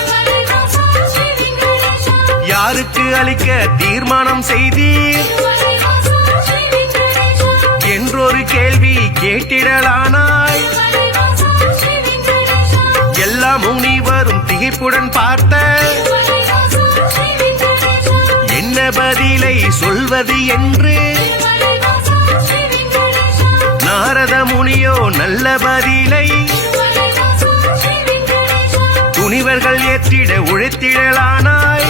யாருக்கு அளிக்க தீர்மானம் செய்தீர் என்றொரு கேள்வி கேட்டிடலானாய் எல்லா முனிவரும் திகைப்புடன் பார்த்த என்ன பதிலை சொல்வது என்று நாரத முனியோ நல்ல பதிலை துணிவர்கள் ஏற்றிட உழைத்திடலானாய்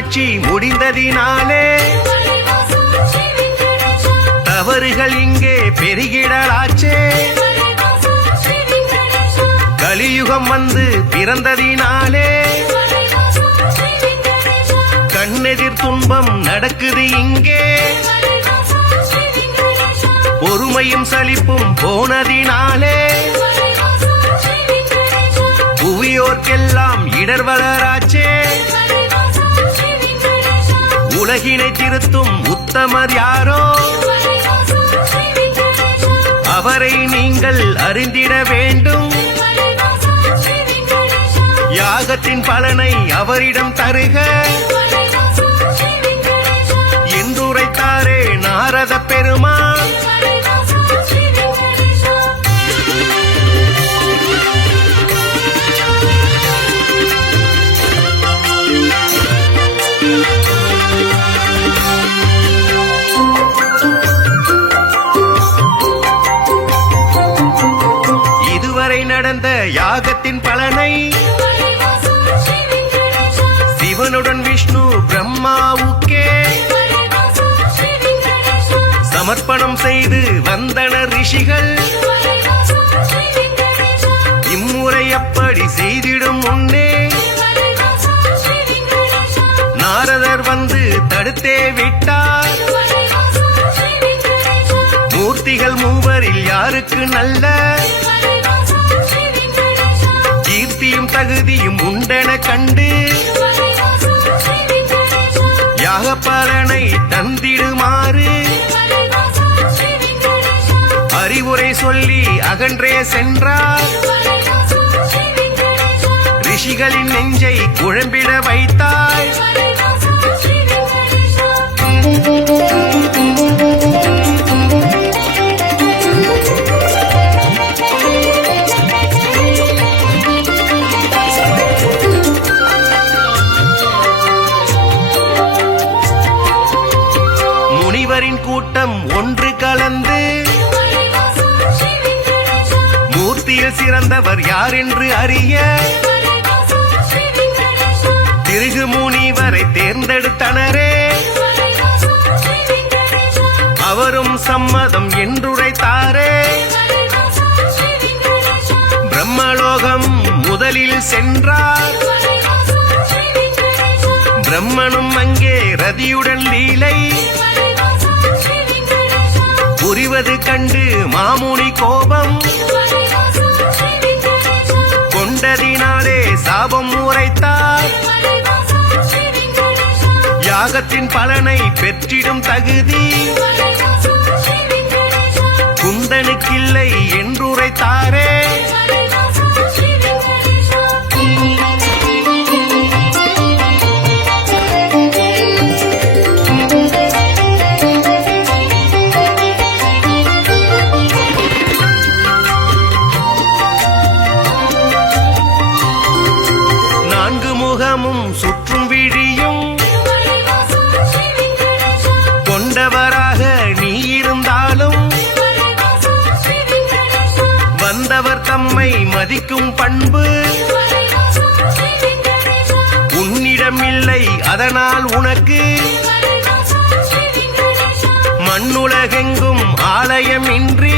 ஆட்சி முடிந்ததினாலே தவறுகள் இங்கே பெருகிடலாச்சே கலியுகம் வந்து பிறந்ததினாலே கண்ணெதிர் துன்பம் நடக்குது இங்கே பொறுமையும் சலிப்பும் போனதினாலே புவியோர்க்கெல்லாம் இடர் வளராச்சே உலகினை திருத்தும் உத்தமர் யாரோ அவரை நீங்கள் அறிந்திட வேண்டும் யாகத்தின் பலனை அவரிடம் தருக என்றுரைத்தாரே நாரத பெருமான். இதுவரை நடந்த யாகத்தின் பலனை சிவனுடன் விஷ்ணு பிரம்மாவுக்கே சமர்ப்பணம் செய்து வந்தனர் ரிஷிகள். இம்முறை அப்படி செய்திடும் முன்னே நாரதர் வந்து தடுத்தே விட்டார். மூர்த்திகள் மூவரில் யாருக்கு நல்ல கீர்த்தியும் தகுதியும் உண்டென கண்டு யாக பலனை தந்திடுமாறு அறிவுரை சொல்லி அகன்றே சென்றார். ரிஷிகளின் நெஞ்சை குழம்பிட வைத்தாய். முனிவரின் கூட்டம் ஒன்று கலந்து மூர்த்தியில் சிறந்தவர் யார் என்று அறிய திருகு முனிவரை தேர்ந்தெடுத்தனரே. அவரும் சம்மதம் என்றுரைத்தாரே. பிரம்மலோகம் முதலில் சென்றார். பிரம்மனும் அங்கே ரதியுடன் லீலை புரிவது கண்டு மாமுனி கோபம் கொண்டதினாலே சாபம் உரைத்தார். யாகத்தின் பலனை பெற்றிடும் தகுதி குந்தனுக்கில்லை என்றுரைத்தாரே. சுற்றும் விழியும் கொண்டவராக நீ இருந்தாலும் வந்தவர் தம்மை மதிக்கும் பண்பு உன்னிடம் இல்லை. அதனால் உனக்கு மண்ணுலகெங்கும் ஆலயம் இன்றி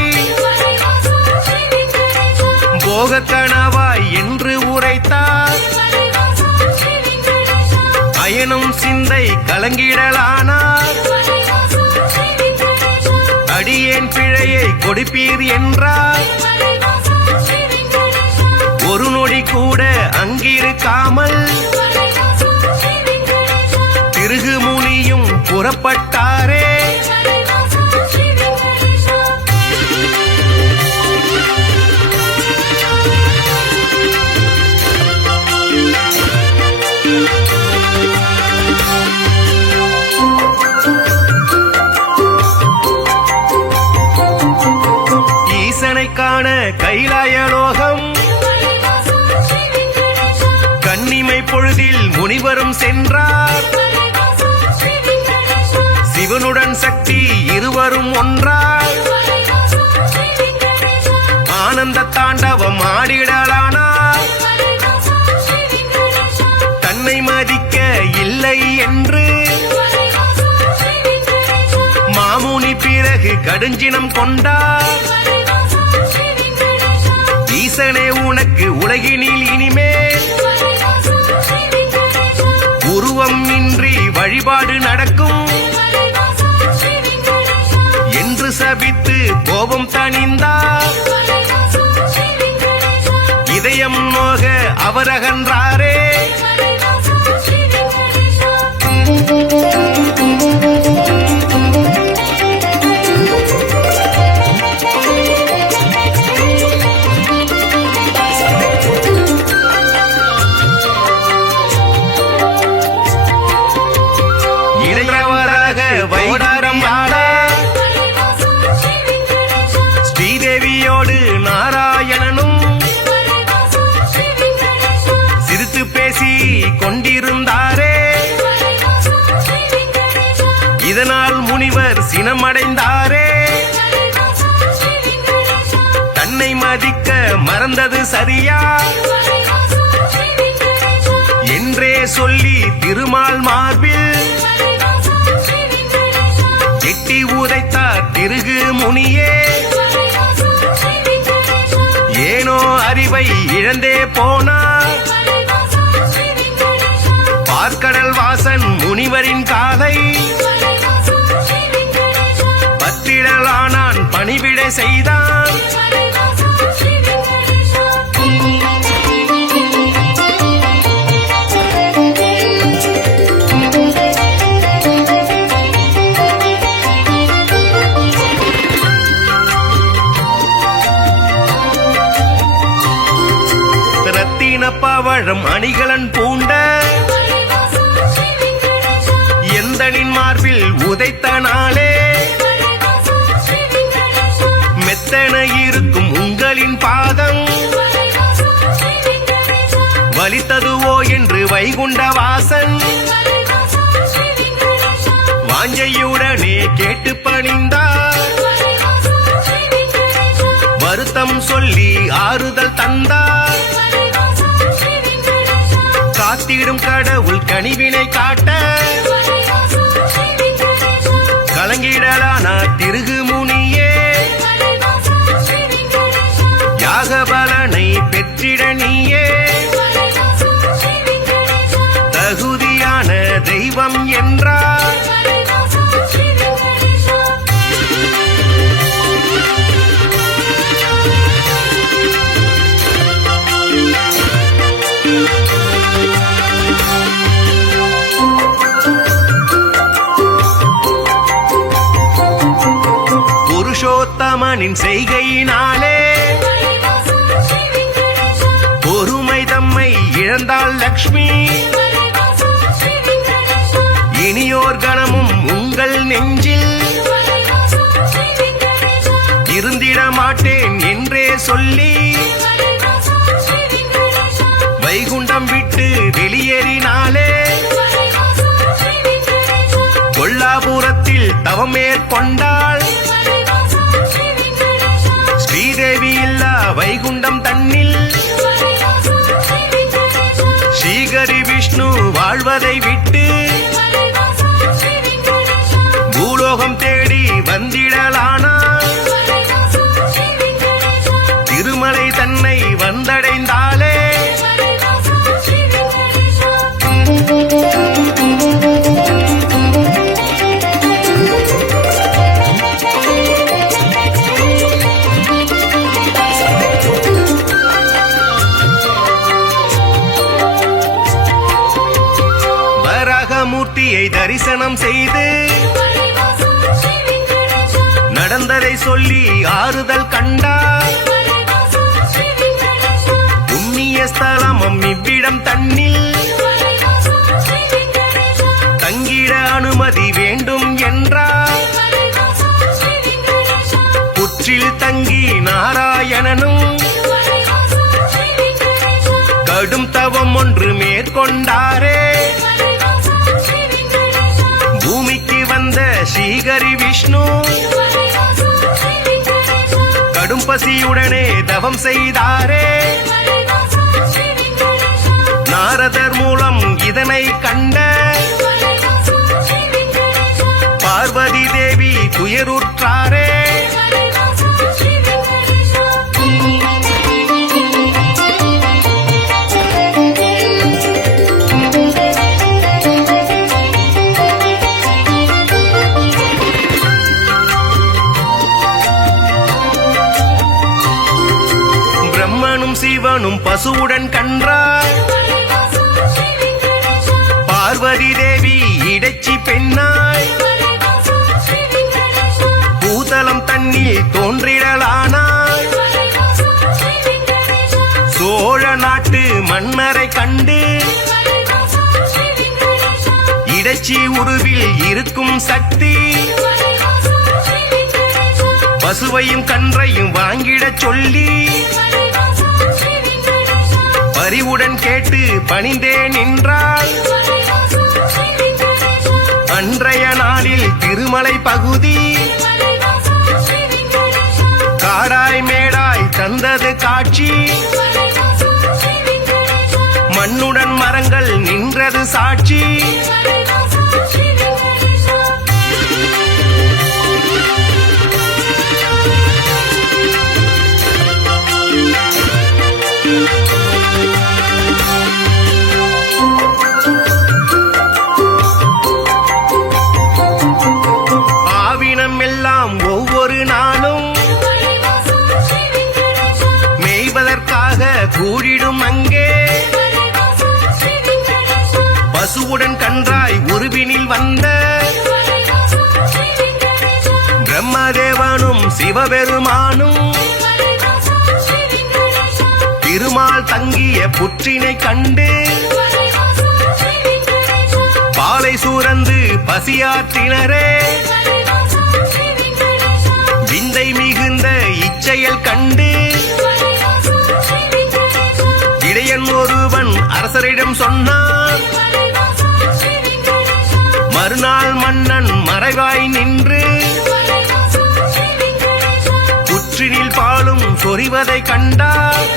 போக கணவாய் என்று உரைத்தார். அயனும் சிந்தை கலங்கிடலானார். அடியேன் பிழையை கொடுப்பீர் என்றார். ஒரு நொடி கூட அங்கிருக்காமல் திருகு முனியும் புறப்பட்டாரே. ஈசனை காண கைலாயலோகம் கன்னிமை பொழுதில் முனிவரும் சென்றார். சிவனுடன் சக்தி இருவரும் ஒன்றார். ஆனந்த தாண்டவம் ஆடிடலானார். தன்னை மதிக்க இல்லை என்று மாமுனி பிறகு கடுஞ்சினம் கொண்டார். ஈசனே உனக்கு உலகினில் இனிமேல் உருவம் இன்றி வழிபாடு நடக்கும் என்று சபித்து கோபம் தணிந்தார் இதயம் நோக அவரகன்றாரே இளையவராக வைடாரம் ஆட ஸ்ரீதேவியோடு நாராயணனும் சிரித்து பேசி கொண்டிருந்தாரே இதனால் முனிவர் சினமடைந்தாரே தன்னை மதிக்க மறந்தது சரியா என்றே சொல்லி திருமால் மார்பில் எட்டி உதைத்தார் திருகு முனியே ஏனோ அறிவை இழந்தே போனார் பார்க்கடல் வாசன் முனிவரின் காலை பத்திடலானான் பணிவிடை செய்தான் பவழம் அணிகலன் பூண்ட எந்தனின் மார்பில் உதைத்த நாளே மெத்தன இருக்கும் உங்களின் பாதம் வலித்ததுவோ என்று வைகுண்ட வாசன் வாஞ்சையுடனே கேட்டு பணிந்தார் வருத்தம் சொல்லி ஆறுதல் தந்தார் காத்திடும் கடவுள் கனிவினை காட்ட கலங்கிடலானா திருகு முனியே யாக பலனை பெற்றிட நீயே தகுதியான தெய்வம் என்றார் புருஷோத்தமனின் செய்கையினாலே பொறுமை தம்மை இழந்தாள் லக்ஷ்மி இனியோர் கணமும் உங்கள் நெஞ்சில் இருந்திட மாட்டேன் என்றே சொல்லி வைகுண்டம் விட்டு வெளியேறினாலே கொல்லாபுரத்தில் தவம் மேற்கொண்டாள் ஸ்ரீதேவி இல்லா வைகுண்டம் தன்னில் ஸ்ரீகரி விஷ்ணு வாழ்வதை விட்டு பூலோகம் தேடி வந்திடலானார் திருமலை தன்னை வந்தடைந்தாலே மூர்த்தியை தரிசனம் செய்து நடந்ததை சொல்லி ஆறுதல் கண்டார் புண்ணிய ஸ்தலமும் இவ்விடம் தன்னில் தங்கிட அனுமதி வேண்டும் என்றார் புற்றில் தங்கி நாராயணனும் கடும் தவம் ஒன்று மேற்கொண்டாரே பூமிக்கு வந்த ஸ்ரீகரி விஷ்ணு கடும் பசியுடனே தவம் செய்தாரே நாரதர் மூலம் இதனை கண்ட பார்வதி தேவி துயருற்றாரே பரமசிவனும் பசுவுடன் கன்றாய் பார்வதி தேவி இடைச்சி பெண்ணாய் பூதலம் தன்னில் தோன்றிடலானாய் சோழ நாட்டு மன்னரை கண்டு இடைச்சி உருவில் இருக்கும் சக்தி பசுவையும் கன்றையும் வாங்கிடச் சொல்லி பரிவுடன் கேட்டு பணிந்தே நின்றாள் அன்றைய நாளில் திருமலை பகுதி காடாய் மேடாய் தந்தது காட்சி மண்ணுடன் மரங்கள் நின்றது சாட்சி ஆவினம் எல்லாம் ஒவ்வொரு நாளும் மேய்வதற்காக கூடிடும் அங்கே பசுவுடன் கன்றாய் உருவினில் வந்த பிரம்மதேவனும் சிவபெருமானும் திருமால் தங்கிய புற்றினை கண்டு பாலை சூரந்து பசியாற்றினரே விந்தை மிகுந்த இச்செயல் கண்டு இடையன் ஒருவன் அரசரிடம் சொன்னான் மறுநாள் மன்னன் மறைவாய் நின்று புற்றினில் பாலும் சொரிவதை கண்டார்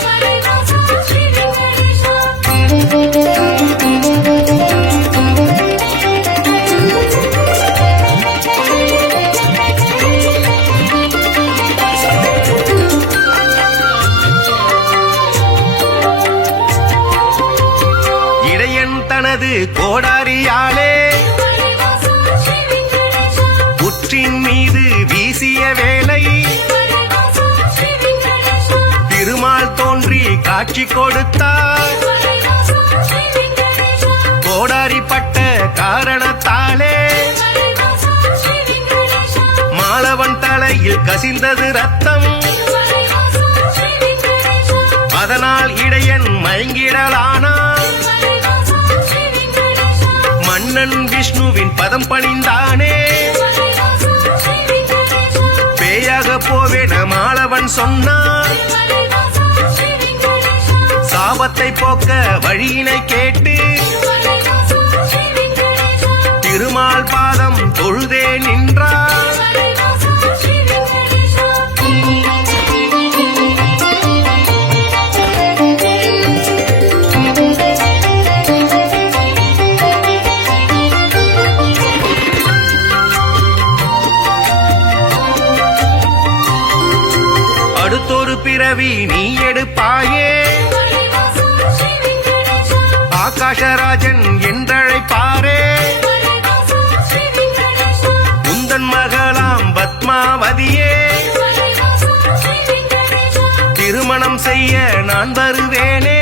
இடையன் தனது கோடாரியாலே புற்றின் மீது வீசிய வேளை திருமால் தோன்றி காட்சி கொடுத்தார் கோடாரிப்பட்ட காரணத்தாலே மாலவன் தலையில் கசிந்தது ரத்தம் அதனால் இடையன் மயங்கிடலானான் மன்னன் விஷ்ணுவின் பதம் பணிந்தானே பேயாக போவேன மாலவன் சொன்னான் சாபத்தை போக்க வழியினை கேட்டு திருமால் பாதம் தொழுதே நின்றார் அடுத்தொரு பிறவி நீ எடுப்பாயே ஆகாஷராஜன் என்றழைப்பாரே உந்தன் மகளாம் பத்மாவதியே திருமணம் செய்ய நான் வருவேனே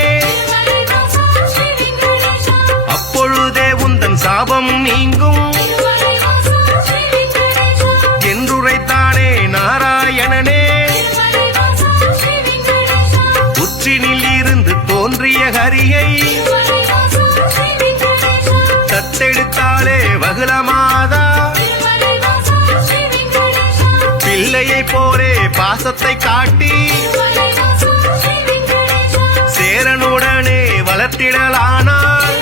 அப்பொழுதே உந்தன் சாபம் நீங்கும் என்றுரைத்தானே நாராயணனே புற்றினில் இருந்து தோன்றிய ஹரியை தத்தெடுத்தாலே வகுலமாதா பிள்ளையை போலே பாசத்தை காட்டி சேரனுடனே வளர்த்திடலானாள்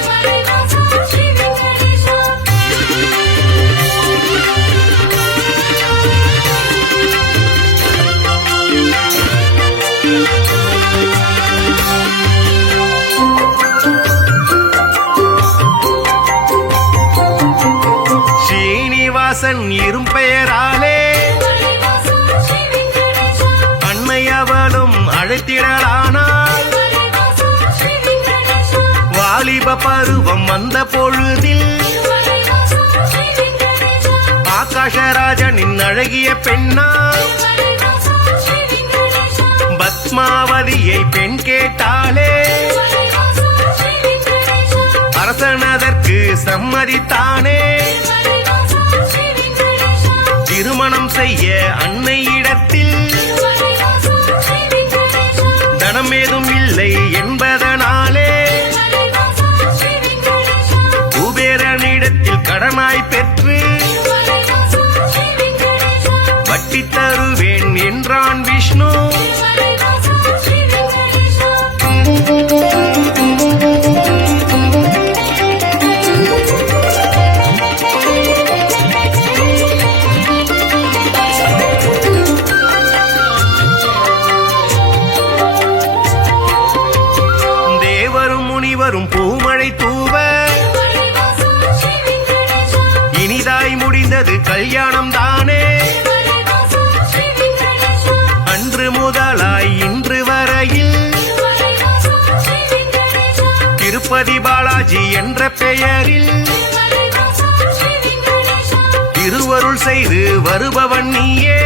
ஸ்ரீனிவாசன் இரும்பெயராலே அன்னையவளும் அழைத்திடலானாள் வாலிப பருவம் வந்த பொழுதில் ஆகாஷராஜனின் அழகிய பெண்ணா பக்தி பத்மாவதியை பெண் கேட்டாளே அரசன் அதற்கு சம்மதித்தானே திருமணம் செய்ய அன்னையிடத்தில் தனம் ஏதும் இல்லை என்பதனாலே குபேரனிடத்தில் கடனாய் பெற்று வட்டி தருவேன் என்றான் விஷ்ணு. தேவரும் முனிவரும் பூமழை தூவ இனிதாய் முடிந்தது கல்யாணம் தானே. அன்று முதலாய் இன்று வரையில் திருப்பதி பாலாஜி என்ற பெயரில் திருவருள் செய்து வருபவன் நீயே.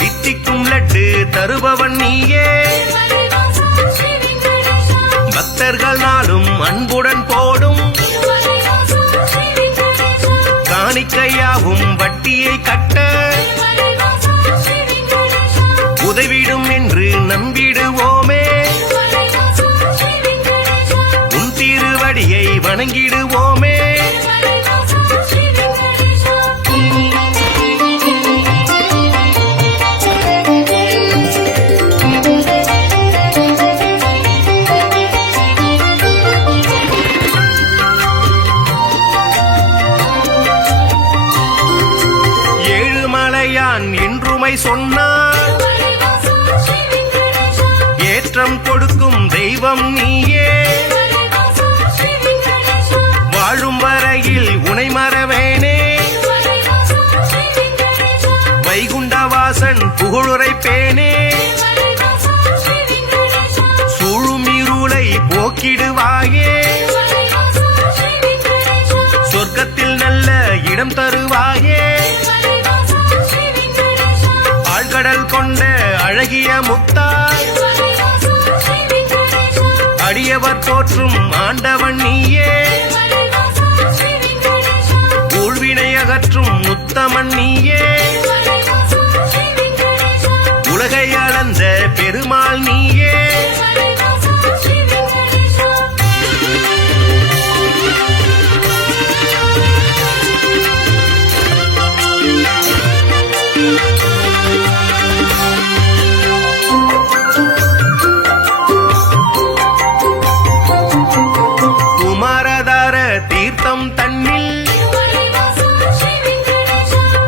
தித்திக்கும் லட்டு தருபவன் நீயே. பக்தர்கள் நாளும் அன்புடன் போடும் காணிக்கையாவும் வட்டியை கட்ட உதவிடும் என்று நம்பிடுவோமே. உன் திருவடியை வணங்கிடுவோமே. ஏழுமலையான் என்றுமை சொன்னார் ஏற்றம் கொடுக்கும் தெய்வம் நீயே. வாழும் வரையில் உனை மறவேனே. வைகுண்டவாசன் புகழுரைப்பேனே. சூழும் இருளை போக்கிடுவாயே. சொர்க்கத்தில் நல்ல இடம் தருவாயே. ஆழ்கடல் கொண்ட அழகிய முத்தாய் அடியவர் போற்றும் ஆண்டவன் நீயே. ஊழ்வினை அகற்றும் உத்தமன் நீயே. உலகை அளந்த பெருமாள் நீயே. குமாரதார தீர்த்தம் தன்னில்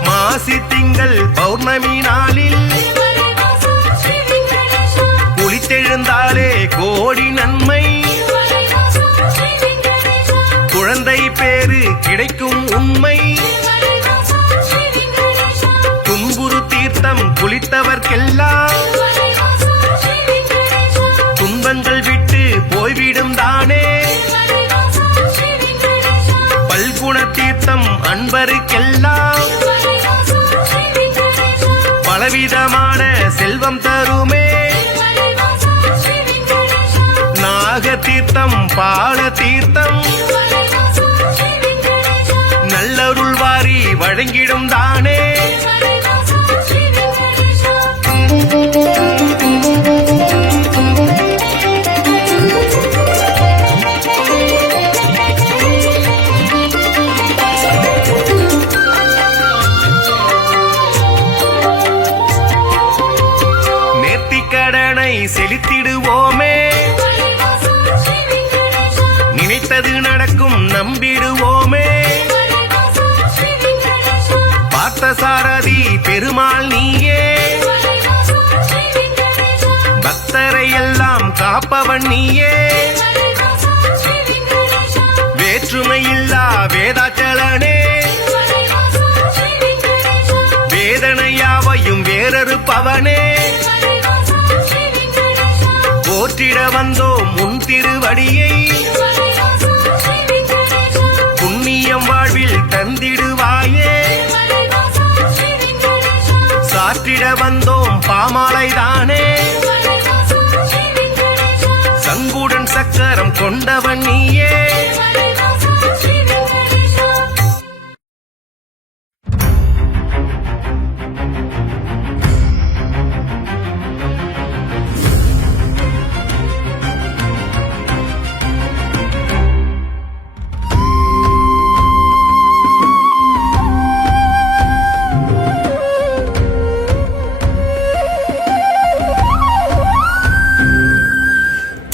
மாசி திங்கள் பௌர்ணமி நாளில் குளித்தெழுந்தாலே கோடி நன்மை. குழந்தை பேரு கிடைக்கும் உண்மை. துன்புறு தீர்த்தம் குளித்தவர்க்கெல்லாம் துன்பங்கள் விட்டு போய்விடும் தானே. பல்குண தீர்த்தம் அன்பருக்கெல்லாம் பலவிதமான செல்வம் தருமே. நாக தீர்த்தம் பால தீர்த்தம் நல்லருள் வாரி வழங்கிடும் தானே. நேர்த்திக்கடனை செலுத்திடுவோமே. நினைத்தது நடக்கும் நம்பிடுவோமே. பார்த்தசாரதி பெருமாள் நீயே. பக்தரை எல்லாம் காப்பவன் நீயே. வேற்றுமையில்லா வேதாச்சலனே. வேதனையாவையும் வேறறுப்பவனே. போற்றிட வந்தோம் முன் திருவடியை. புண்ணியம் வாழ்வில் தந்திடுவாயே. போற்றிட வந்தோம் பாமாலைதானே சங்குடன் சக்கரம் கொண்டவன் நீயே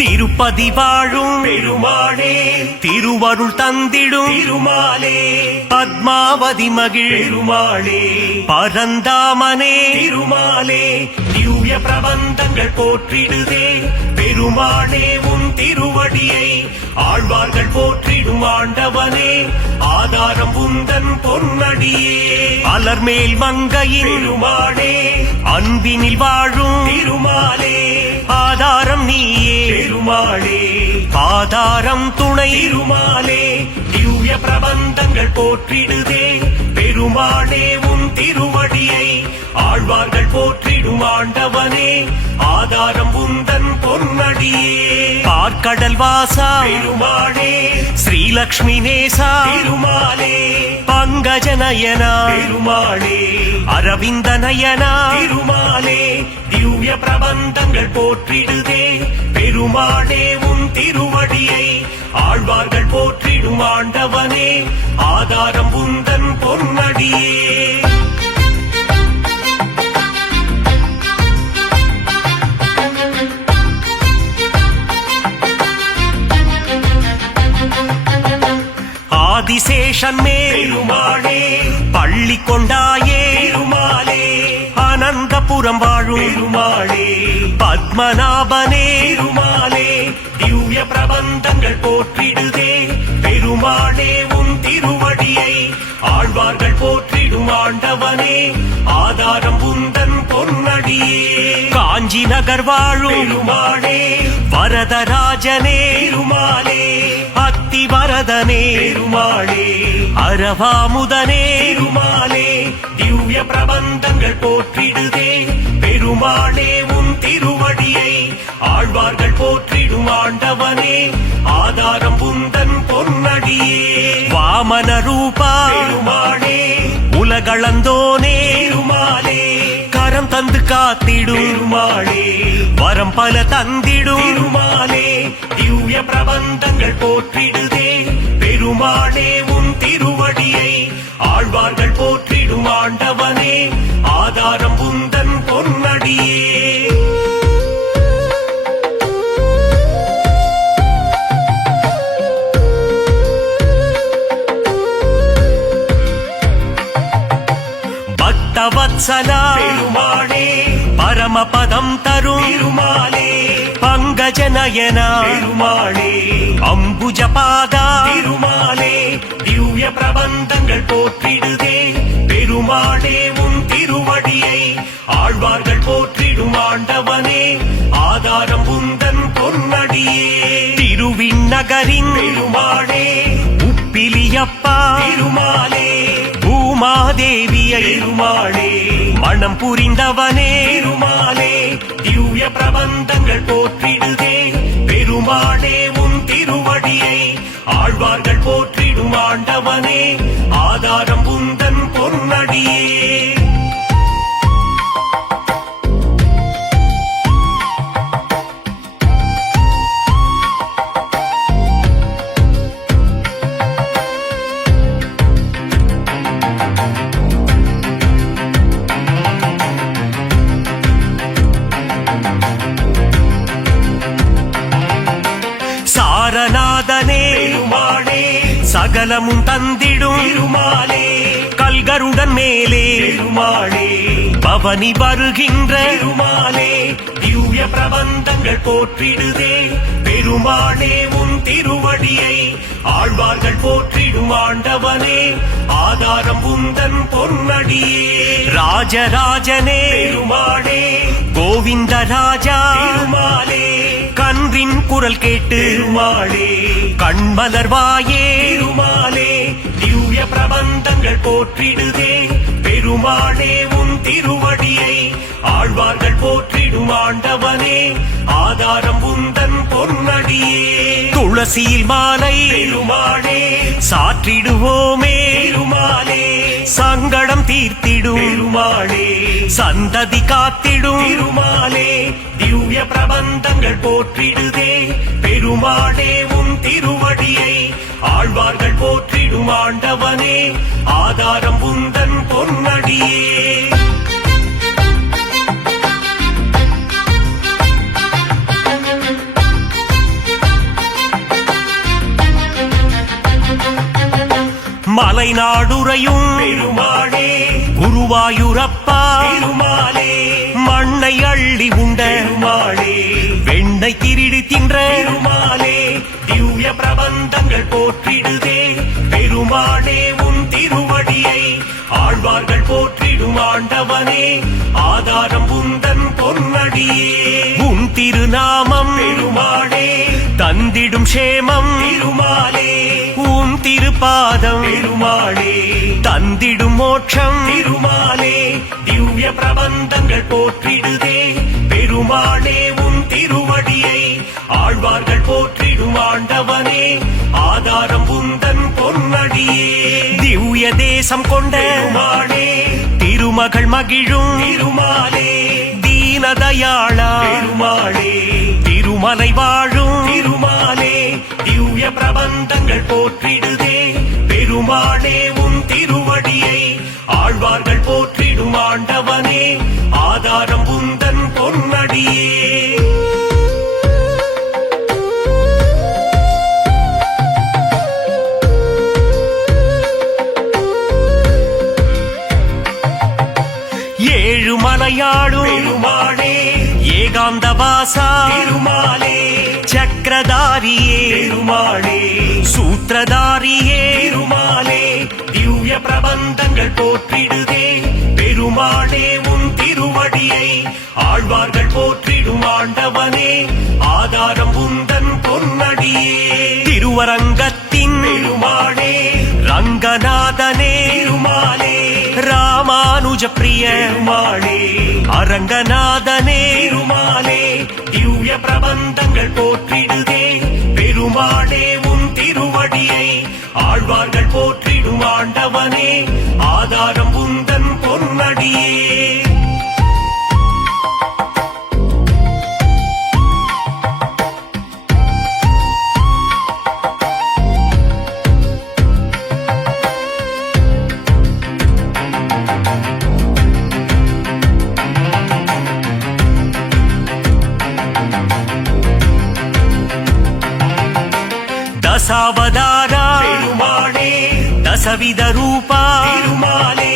திருப்பதி வாழும் பெருமாளே திருவருள் தந்திடும் திருமாலே பத்மாவதி மகிழ் பெருமாளே பரந்தாமனே திருமாலே திவ்ய பிரபந்தங்கள் போற்றிடுதே பெருமாளே உன் திருவடியை ஆழ்வார்கள் போற்றிடும் ஆண்டவனே ஆதாரம் உந்தன் பொன்னடியே அலர்மேல் மங்கையின் பெருமாளே அன்பினில் வாழும் திருமாலே ஆதாரம் நீயே பெருமாளே ஆதாரம் துணை திருமாலே திவ்ய பிரபந்தங்கள் போற்றிடுதே பெருமாளே உன் திருவடியை ஆழ்வார்கள் போற்றிடும் ஆண்டவனே ஆதாரம் உந்தன் பொன்னடியே பார்க்கடல் வாசா பெருமாளே ஸ்ரீலக்ஷ்மி நேசா திருமாலே பங்கஜ நயனா பெருமாளே அரவிந்த நயனா திருமாலே திவ்ய பிரபந்தங்கள் போற்றிடுதே பெருமாளே உன் திருவடியை ஆழ்வார்கள் போற்றிடும் ஆண்டவனே ஆதாரம் உந்தன் பொன்னடியே ஆதிசேஷன் மேல் பெருமாளே பள்ளி கொண்டாயே திருமாலே அனந்தபுரம் வாழும் பெருமாளே பத்மநாபனே திருமாலே திவ்ய பிரபந்தங்கள் போற்றிடுதே பெருமாளே உன் திருவடியை ஆழ்வார்கள் போற்றிடும் ஆண்டவனே ஆதாரம் உந்தன் பொன்னடியே காஞ்சி நகர் வாழும் பெருமாளே வரதராஜனே திருமாலே அத்தி வரதனே பெருமாளே அரவாமுதனே திருமாலே திவ்ய பிரபந்தங்கள் போற்றிடுதே பெருமாளே உன் திருவடியை ஆழ்வார்கள் போற்றிடும் ஆண்டவனே ஆதாரம் உந்தன் பொன்னடியே வாமன ரூபா பெருமாளே உலகளந்தோனே திருமாலே கரம் தந்து காத்திடும் பெருமாளே வரம் பல தந்திடும் திருமாலே திவ்ய பிரபந்தங்கள் போற்றிடுதே பெருமாளே உன் திருவடியை ஆழ்வார்கள் போற்றிடும் ஆண்டவனே ஆதாரம் உந்தன் பொன்னடியே பக்தவத்சலா பெருமாளே பரமபதம் தரும் திருமாலே பங்கஜ நயனா பெருமாளே அம்புஜபாதா திருமாலே திவ்ய பிரபந்தங்கள் போற்றிடுதே பெருமாளே உன் திருவடியை ஆழ்வார்கள் போற்றிடும் ஆண்டவனே ஆதாரம் உந்தன் பொன்னடியே திருவிண்ணகரின் பெருமாளே உப்பிலியப்பா திருமாலே பூமாதேவியை பெருமாளே மனம் புரிந்தவனே திருமாலே திவ்ய பிரபந்தங்கள் போற்றிடுதே பெருமாளே உன் திருவடியை ஆழ்வார்கள் போற்றிடும் ஆண்டவனே ஆதாரம் உந்தன் பொன்னடியே சாரநாதனே பெருமாளே சகலமும் தந்திடும் திருமாலே கல்கருடன் மேலே பெருமாளே பவனி வருகின்ற பெருமாளே திவ்ய பிரபந்தங்கள் போற்றிடுதே பெருமாளே உன் திருவடியை ஆழ்வார்கள் போற்றிடும் ஆண்டவனே ஆதாரம் உந்தன் பொன்னடியே ராஜராஜனே பெருமாளே கோவிந்த ராஜா திருமாலே கன்றின் குரல் கேட்டு பெருமாளே கண்மலர்வாயே திருமாலே திவ்ய பிரபந்தங்கள் போற்றிடுதே பெருமாளே உன் திருவடியை ஆழ்வார்கள் போற்றிடும் ஆண்டவனே ஆதாரம் உந்தன் பொன்னடியே துளசியில் மாலை பெருமாளே சாற்றிடுவோமே பெருமாளே சங்கடம் தீர்த்திடும் பெருமாளே சந்ததி காத்திடும் பெருமாளே திவ்ய பிரபந்தங்கள் போற்றிடுதே பெருமாளே உன் திருவடியை ஆழ்வார்கள் போற்றிடும் ஆண்டவனே ஆதாரம் உந்தன் பொன்னடியே மலைநாடுரையும் பெருமாளே குருவாயூரப்பா பெருமாளே மண்ணை அள்ளி உண்ட பெருமாளே வெண்ணை திருடி தின்ற பெருமாளே திவ்ய பிரபந்தங்கள் போற்றிடுதே பெருமாளே உன் திருவடியை ஆழ்வார்கள் போற்றிடும் ஆண்டவனே ஆதாரம் உந்தன் பொன்னடியே உன் திருநாமம் பெருமாளே தந்திடும் சேமம் திருமாலே உன் திருப்பாதம் பெருமாளே தந்திடும் மோட்சம் திருமாலே திவ்ய பிரபந்தங்கள் போற்றிடுதே பெருமாளே உன் திருவடியை ஆழ்வார்கள் போற்றிடும் ஆண்டவனே ஆதாரம் உந்தன் பொன்னடியே திவ்ய தேசம் கொண்ட பெருமாளே திருமகள் மகிழும் திருமாலே தீனதயாளா பெருமாளே திருமலை வாழும் திருமாலே திவ்ய பிரபந்தங்கள் போற்றிடுதே பெருமாளே உன் திருவடியை ஆழ்வார்கள் போற்றிடும் ஆண்டவனே ஆதாரம் உந்தன் பொன்னடியே ஏழுமலையாடும் பெருமாளே ஏகாந்தவாசா பெருமாளே சக்கரதாரியே பெருமாளே சூத்திரதாரியே பெருமாளே திவ்ய பிரபந்தங்கள் போற்றிடுதே பெருமாளே உன் திருவடியை ஆழ்வார்கள் போற்றிடும் ஆண்டவனே ஆதாரம் உந்தன் பொன்னடியே திருவரங்கத்தின் பெருமாளே ரங்கநாதனே பெருமாளே ராமானுஜ பிரிய பெருமாளே அரங்கநாதனே பெருமாளே திவ்ய பிரபந்தங்கள் போற்றிடுதே பெருமாளே உன் திருவடியை ஆழ்வார்கள் போற்றிடும் ஆண்டவனே ஆதாரம் உந்தன் பொன்னடியே தசாவதாரா பெருமாளே தசவித ரூபா பெருமாளே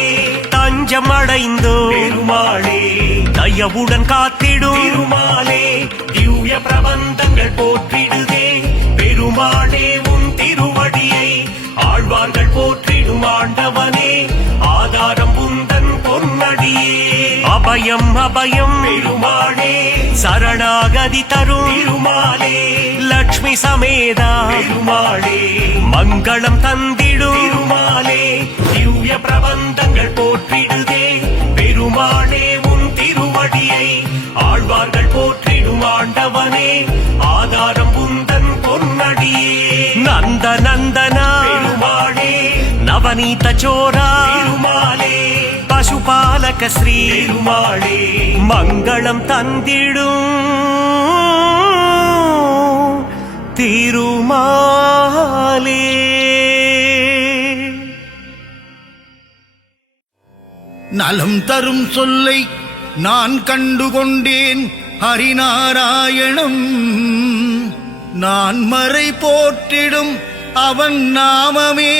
தஞ்சம் அடைந்தோ பெருமாளே தயவுடன் காத்திடும் பெருமாளே திவ்ய பிரபந்தங்கள் போற்றிடுதே பெருமாளே உன் திருவடியை ஆழ்வார்கள் போற்றிடும் ஆண்டவனே ஆதாரம் உந்தன் பொன்னடியே அபயம் அபயம் பெருமாளே சரணாகதி தரும் பெருமாளே லக்ஷ்மி சமேதா பெருமாளே மங்களம் தந்திடும் பெருமாளே திவ்ய பிரபந்தங்கள் போற்றிடுதே பெருமாளே உன் திருவடியை ஆழ்வார்கள் போற்றிடும் ஆண்டவனே ஆதாரம் உந்தன் பொன்னடியே நந்த நந்தனா பெருமாளே நவநீத சோரா பெருமாளே பசுபாலக ஸ்ரீ பெருமாளே மங்களம் தந்திடும் திருமாலே நலம் தரும் சொல்லை நான் கண்டுகொண்டேன் ஹரிநாராயணம் நான் மறை போற்றிடும் அவன் நாமமே